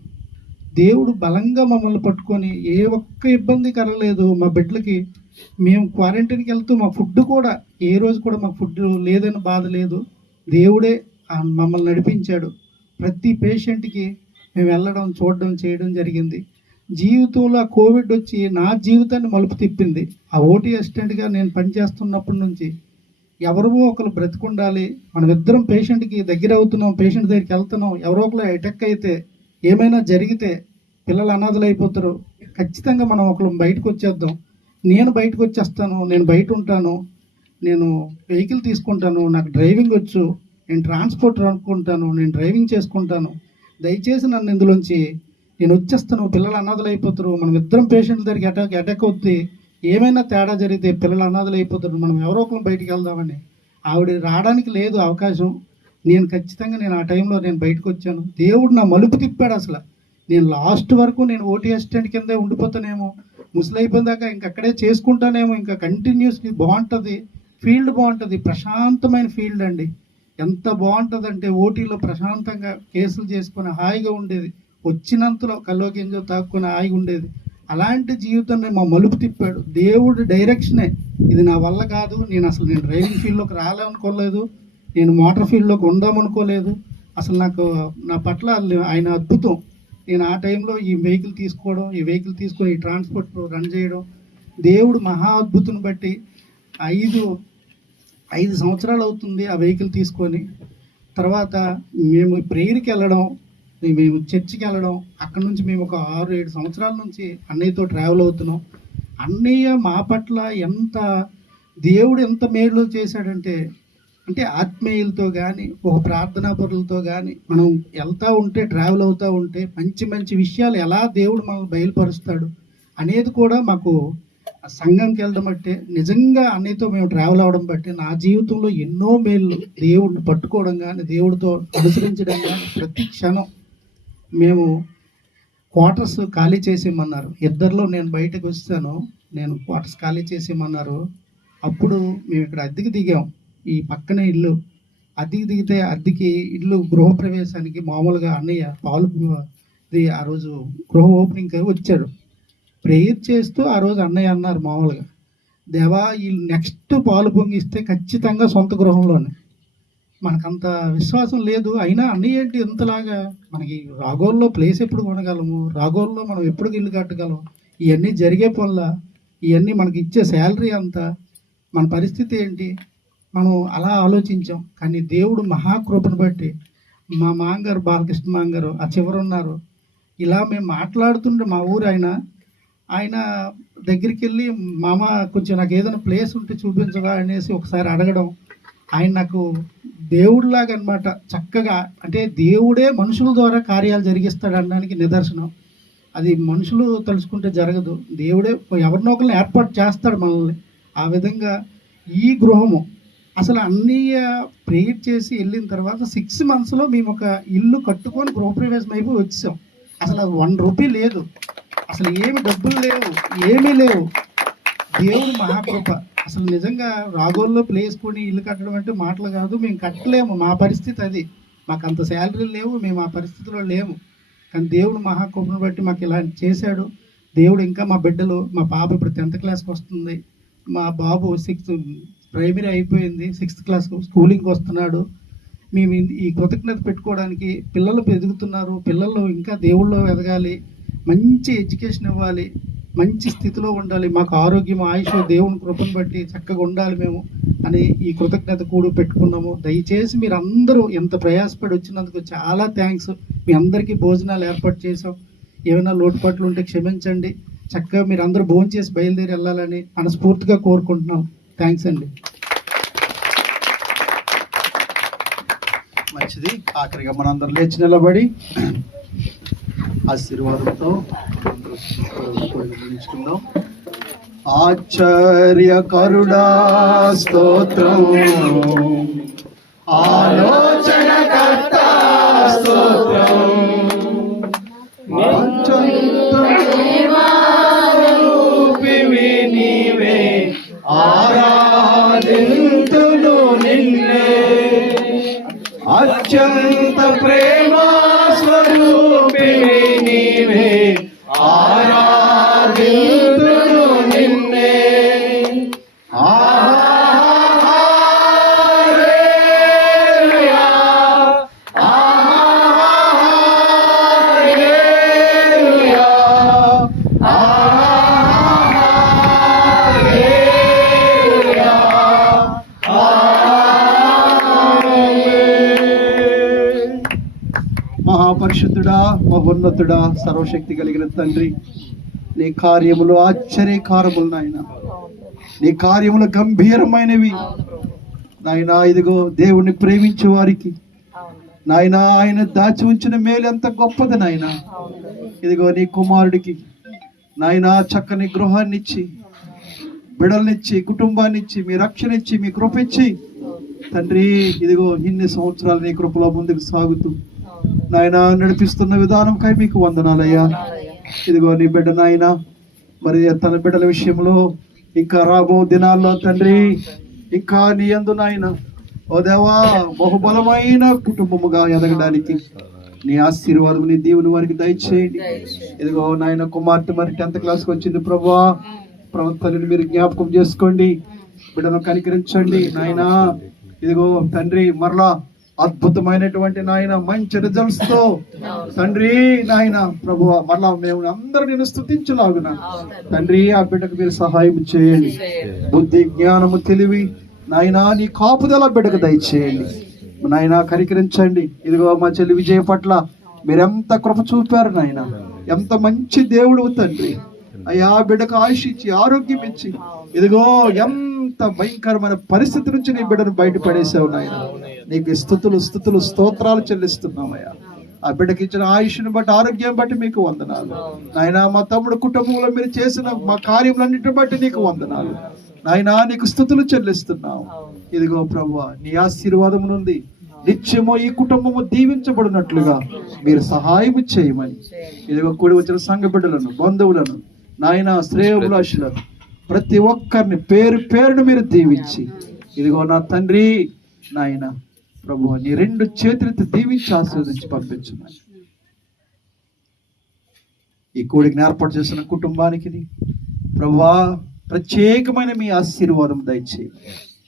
దేవుడు బలంగా మమ్మల్ని పట్టుకొని ఏ ఒక్క ఇబ్బంది కలగలేదు మా బిడ్డలకి. మేము క్వారంటైన్కి వెళ్తూ మా ఫుడ్ కూడా ఏ రోజు కూడా మాకు ఫుడ్ లేదని బాధ లేదు. దేవుడే మమ్మల్ని నడిపించాడు. ప్రతి పేషెంట్కి మేము వెళ్ళడం చూడడం చేయడం జరిగింది. జీవితంలో కోవిడ్ వచ్చి నా జీవితాన్ని మలుపు తిప్పింది. ఆ ఓటీ అసిస్టెంట్గా నేను పనిచేస్తున్నప్పటి నుంచి ఎవరో ఒకరు బ్రతికుండాలి, మనమిద్దరం పేషెంట్కి దగ్గర అవుతున్నాం, పేషెంట్ దగ్గరికి వెళ్తున్నాం, ఎవరో ఒకరు అటాక్ అయితే ఏమైనా జరిగితే పిల్లలు అనాథలు అయిపోతారు, ఖచ్చితంగా మనం ఒకరు బయటకు వచ్చేద్దాం, నేను బయటకు వచ్చేస్తాను, నేను బయట ఉంటాను, నేను వెహికల్ తీసుకుంటాను, నాకు డ్రైవింగ్ వచ్చు, నేను ట్రాన్స్పోర్ట్ అనుకుంటాను, నేను డ్రైవింగ్ చేసుకుంటాను, దయచేసి నన్ను ఇందులోంచి నేను వచ్చేస్తాను, పిల్లలు అనాథలు అయిపోతారు, మనం ఇద్దరం పేషెంట్ల దగ్గరికి అటాక్ అవుతుంది, ఏమైనా తేడా జరిగితే పిల్లలు అనాథలు అయిపోతారు, మనం ఎవరో ఒకరు బయటికి వెళ్దామని. ఆవిడ రావడానికి లేదు అవకాశం. నేను ఖచ్చితంగా నేను ఆ టైంలో నేను బయటకు వచ్చాను. దేవుడు నా మలుపు తిప్పాడు. అసలు నేను లాస్ట్ వరకు నేను ఓటీ అసిస్టెంట్ కిందే ఉండిపోతానేమో, ముసలి అయిపోయిన దాకా ఇంకక్కడే చేసుకుంటానేమో, ఇంకా కంటిన్యూస్లీ బాగుంటుంది, ఫీల్డ్ బాగుంటుంది, ప్రశాంతమైన ఫీల్డ్ అండి. ఎంత బాగుంటుందంటే ఓటీలో ప్రశాంతంగా కేసులు చేసుకుని హాయిగా ఉండేది, వచ్చినంతలో కల్లో గింజో తాక్కుని హాయిగా ఉండేది. అలాంటి జీవితాన్ని మా మలుపు తిప్పాడు దేవుడు. డైరెక్షనే ఇది నా వల్ల కాదు, నేను డ్రైవింగ్ ఫీల్డ్లోకి రాలేమనుకోలేదు, నేను మోటార్ ఫీల్డ్లోకి ఉందామనుకోలేదు. అసలు నాకు నా పట్ల ఆయన అద్భుతం. నేను ఆ టైంలో ఈ వెహికల్ తీసుకోవడం, ఈ వెహికల్ తీసుకొని ఈ ట్రాన్స్పోర్ట్ రన్ చేయడం, దేవుడు మహా అద్భుతం బట్టి 5 సంవత్సరాలు అవుతుంది ఆ వెహికల్ తీసుకొని. తర్వాత మేము ప్రేయర్కి వెళ్ళడం, మేము చర్చికి వెళ్ళడం, అక్కడ నుంచి మేము ఒక 6-7 సంవత్సరాల నుంచి అన్నయ్యతో ట్రావెల్ అవుతున్నాం. అన్నయ్య మా పట్ల దేవుడు ఎంత మేలు చేశాడంటే, అంటే ఆత్మీయులతో కానీ ఒక ప్రార్థనా పరులతో కానీ మనం వెళ్తూ ఉంటే, ట్రావెల్ అవుతూ ఉంటే మంచి మంచి విషయాలు ఎలా దేవుడు మనల్ని బయలుపరుస్తాడు అనేది కూడా మాకు సంఘంకి వెళ్ళడం బట్టే, నిజంగా అన్నయ్యతో మేము ట్రావెల్ అవ్వడం బట్టి నా జీవితంలో ఎన్నో మేళ్ళు, దేవుడిని పట్టుకోవడం కానీ, దేవుడితో అనుసరించడం కానీ, ప్రతి క్షణం మేము క్వార్టర్స్ ఖాళీ చేసేయమన్నారు. ఇద్దరిలో నేను బయటకు వస్తాను, నేను క్వార్టర్స్ ఖాళీ చేసేయమన్నారు. అప్పుడు మేము ఇక్కడ అద్దెకి దిగాం, ఈ పక్కనే ఇల్లు అద్దెకి దిగితే అద్దెకి ఇల్లు గృహప్రవేశానికి మామూలుగా అన్నయ్య ఆ రోజు గృహ ఓపెనింగ్కి వచ్చాడు. ప్రేయర్ చేస్తూ ఆ రోజు అన్నయ్య అన్నారు మామూలుగా, దేవా ఈ నెక్స్ట్ పాలు పొంగిస్తే ఖచ్చితంగా సొంత గృహంలోనే. మనకంత విశ్వాసం లేదు, అయినా అన్నయ్య ఏంటి ఇంతలాగా, మనకి రాగోల్లో ప్లేస్ ఎప్పుడు కొనగలము, రాగోల్లో మనం ఎప్పుడు ఇల్లు కట్టగలం, ఇవన్నీ జరిగే పనుల, ఇవన్నీ మనకి ఇచ్చే శాలరీ అంతా, మన పరిస్థితి ఏంటి, మనం అలా ఆలోచించాం. కానీ దేవుడు మహాకృపను బట్టి మా మాంగారు బాలకృష్ణ మాంగారు ఆ చివరు ఉన్నారు. ఇలా మేము మాట్లాడుతుంటే మా ఊరు ఆయన దగ్గరికి వెళ్ళి, మామ కొంచెం నాకు ఏదైనా ప్లేస్ ఉంటే చూపించవా అనేసి ఒకసారి అడగడం, ఆయన నాకు దేవుడిలాగా అనమాట. చక్కగా అంటే దేవుడే మనుషుల ద్వారా కార్యాలు జరిగిస్తాడు అనడానికి నిదర్శనం. అది మనుషులు తలుచుకుంటే జరగదు, దేవుడే ఎవరినో ఒకరిని ఏర్పాటు చేస్తాడు మనల్ని. ఆ విధంగా ఈ గృహము అసలు అన్నయ్య ప్రేయర్ చేసి వెళ్ళిన తర్వాత 6 monthsలో మేము ఒక ఇల్లు కట్టుకొని గృహప్రవేశం అయిపోయి వచ్చాం. అసలు అది 1 రూపీ లేదు, అసలు ఏమి డబ్బులు లేవు, ఏమీ లేవు. దేవుడు మహాకృప. అసలు నిజంగా రాగోల్లో ప్లేస్ కొని ఇల్లు కట్టడం అంటే మాటలు కాదు, మేము కట్టలేము, మా పరిస్థితి అది, మాకు అంత శాలరీలు లేవు, మేము ఆ పరిస్థితిలో లేము. కానీ దేవుడు మహాకృపను బట్టి మాకు ఇలా చేశాడు. దేవుడు ఇంకా మా బిడ్డలు, మా పాప ఇప్పుడు 10th క్లాస్కి వస్తుంది, మా బాబు 6th ప్రైమరీ అయిపోయింది, 6th క్లాస్ స్కూలింగ్కి వస్తున్నాడు. మేము ఈ కృతజ్ఞత పెట్టుకోవడానికి, పిల్లలు ఎదుగుతున్నారు, పిల్లలు ఇంకా దేవుళ్ళో ఎదగాలి, మంచి ఎడ్యుకేషన్ ఇవ్వాలి, మంచి స్థితిలో ఉండాలి, మాకు ఆరోగ్యం ఆయుష్ దేవుని కృపను బట్టి చక్కగా ఉండాలి మేము అని ఈ కృతజ్ఞత కూడి పెట్టుకున్నాము. దయచేసి మీరు అందరూ ఎంత ప్రయాసపడి వచ్చినందుకు చాలా థ్యాంక్స్. మీ అందరికీ భోజనాలు ఏర్పాటు చేసాం, ఏమైనా లోటుపాట్లు ఉంటే క్షమించండి. చక్కగా మీరు అందరూ భోజనం చేసి బయలుదేరి వెళ్ళాలని మనస్ఫూర్తిగా కోరుకుంటున్నాం. థ్యాంక్స్ అండి. మంచిది. ఆఖరిగా మనందరం లేచి నిలబడి ఆశీర్వాదంతో ముగించుకుందాం. ఆశ్చర్యకరుడా స్తోత్రం, ఆలోచనకర్త స్తోత్రం, రూపివి నీవే, ఆరాధింతును నిన్నే, అత్యంత ప్రేమ స్వరూపివి నీవే, ఆరాధింతును నిన్నే. హల్లెలూయా, హల్లెలూయా. మహాపరిశుద్ధుడా, మహోన్నతుడా, సర్వశక్తి కలిగిన తండ్రి, నీ కార్యములు ఆశ్చర్యకారములు నాయన, నీ కార్యములు గంభీరమైనవి నాయన. ఇదిగో దేవుణ్ణి ప్రేమించే వారికి నాయన ఆయన దాచి ఉంచిన మేలు ఎంత గొప్పది నాయన. ఇదిగో నీ కుమారుడికి నాయన చక్కని గృహాన్ని ఇచ్చి, బిడల్నిచ్చి, కుటుంబాన్ని ఇచ్చి, మీ రక్షణ ఇచ్చి, మీ కృప ఇచ్చి తండ్రి, ఇదిగో ఇన్ని సంవత్సరాలు నీ కృపలో ముందుకు సాగుతూ నాయన నడిపిస్తున్న విధానంకై మీకు వందనాలయ్యా. ఇదిగో నీ బిడ్డ నాయన మరి తన బిడ్డల విషయంలో ఇంకా రాబో దినాల్లో తండ్రి ఇంకా నీ యందు నాయన ఓ దేవా బహుబలమైన కుటుంబముగా ఎదగడానికి నీ ఆశీర్వాదం, నీ దేవుని వారికి దయచేయండి. ఇదిగో నాయన కుమార్తె మరి 10th క్లాస్కి వచ్చింది ప్రభువా, ప్రవర్తనని మీరు జ్ఞాపకం చేసుకోండి, బిడ్డను కనికరించండి నాయన. ఇదిగో తండ్రి మరలా అద్భుతమైనటువంటి నాయన మంచి రిజల్ట్స్ తో తండ్రి నాయన ప్రభువా మరలా మేము అందరూ నేను స్తుతించలాగున తండ్రి ఆ బిడ్డకు మీరు సహాయం చేయండి. బుద్ధి, జ్ఞానము, తెలివి నాయన నీ కాపుదల బిడ్డకు దయచేయండి నాయన, కనికరించండి. ఇదిగో మా చెల్లి విజయ పట్ల మీరెంత కృప చూపారు నాయన, ఎంత మంచి దేవుడు తండ్రి అయ్యా. బిడ్డకు ఆయుష్ ఇచ్చి, ఆరోగ్యం ఇచ్చి, ఇదిగో ఎంత భయంకరమైన పరిస్థితి నుంచి నీ బిడ్డను బయటపడేసావు నాయన. నీకు స్తుతులు స్తుతులు స్తోత్రాలు చెల్లిస్తున్నామయ్యా. ఆ బిడ్డకి ఇచ్చిన ఆయుష్ని బట్టి, ఆరోగ్యం బట్టి మీకు వందనాలు నాయన. మా తమ్ముడు కుటుంబంలో మీరు చేసిన మా కార్యములన్నిటిని బట్టి నీకు వందనాలు నాయన, నీకు స్తుతులు చెల్లిస్తున్నావు. ఇదిగో ప్రభువా నీ ఆశీర్వాదం నుండి నిత్యము ఈ కుటుంబము దీవించబడినట్లుగా మీరు సహాయం చేయమని ఇదిగో కూడి వచ్చిన సంఘ బిడ్డలను, బంధువులను నాయన, శ్రేయోభిలాషులను ప్రతి ఒక్కరిని పేరు పేరును మీరు దీవించి ఇదిగో నా తండ్రి నాయన ప్రభువా నీ 2 చేతులతో దీవించి ఆశీర్వదించి పంపించమని ఈ కూడికి ఏర్పాటు చేసిన కుటుంబానికి ప్రభువా ప్రత్యేకమైన మీ ఆశీర్వాదం దయచేయి.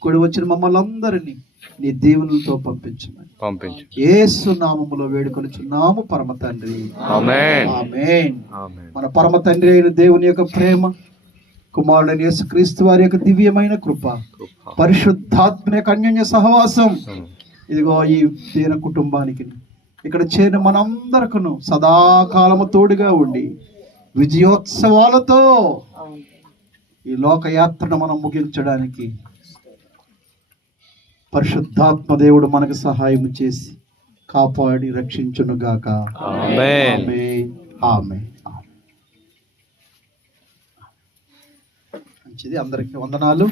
కూడి వచ్చిన మమ్మల్ని అందరినీ నీ దీవెనలతో పంపించు. యేసు నామములో వేడుకొనుచున్నాము పరమ తండ్రి, ఆమేన్. మన పరమ తండ్రి అయిన దేవుని యొక్క ప్రేమ, కుమారుడైన యేసుక్రీస్తు వారి యొక్క దివ్యమైన కృప, పరిశుద్ధాత్మ యొక్క అన్యోన్య సహవాసం ఇదిగో ఈ దీన కుటుంబానికి ఇక్కడ చేరిన మనందరికను సదాకాలము తోడుగా ఉండి విజయోత్సవాలతో ఈ లోకయాత్రను మనం ముగించడానికి పరిశుద్ధాత్మ దేవుడు మనకు సహాయం చేసి కాపాడి రక్షించునుగాక. ఆమేన్. ఆమేన్. మంచిది, అందరికీ వందనాలు.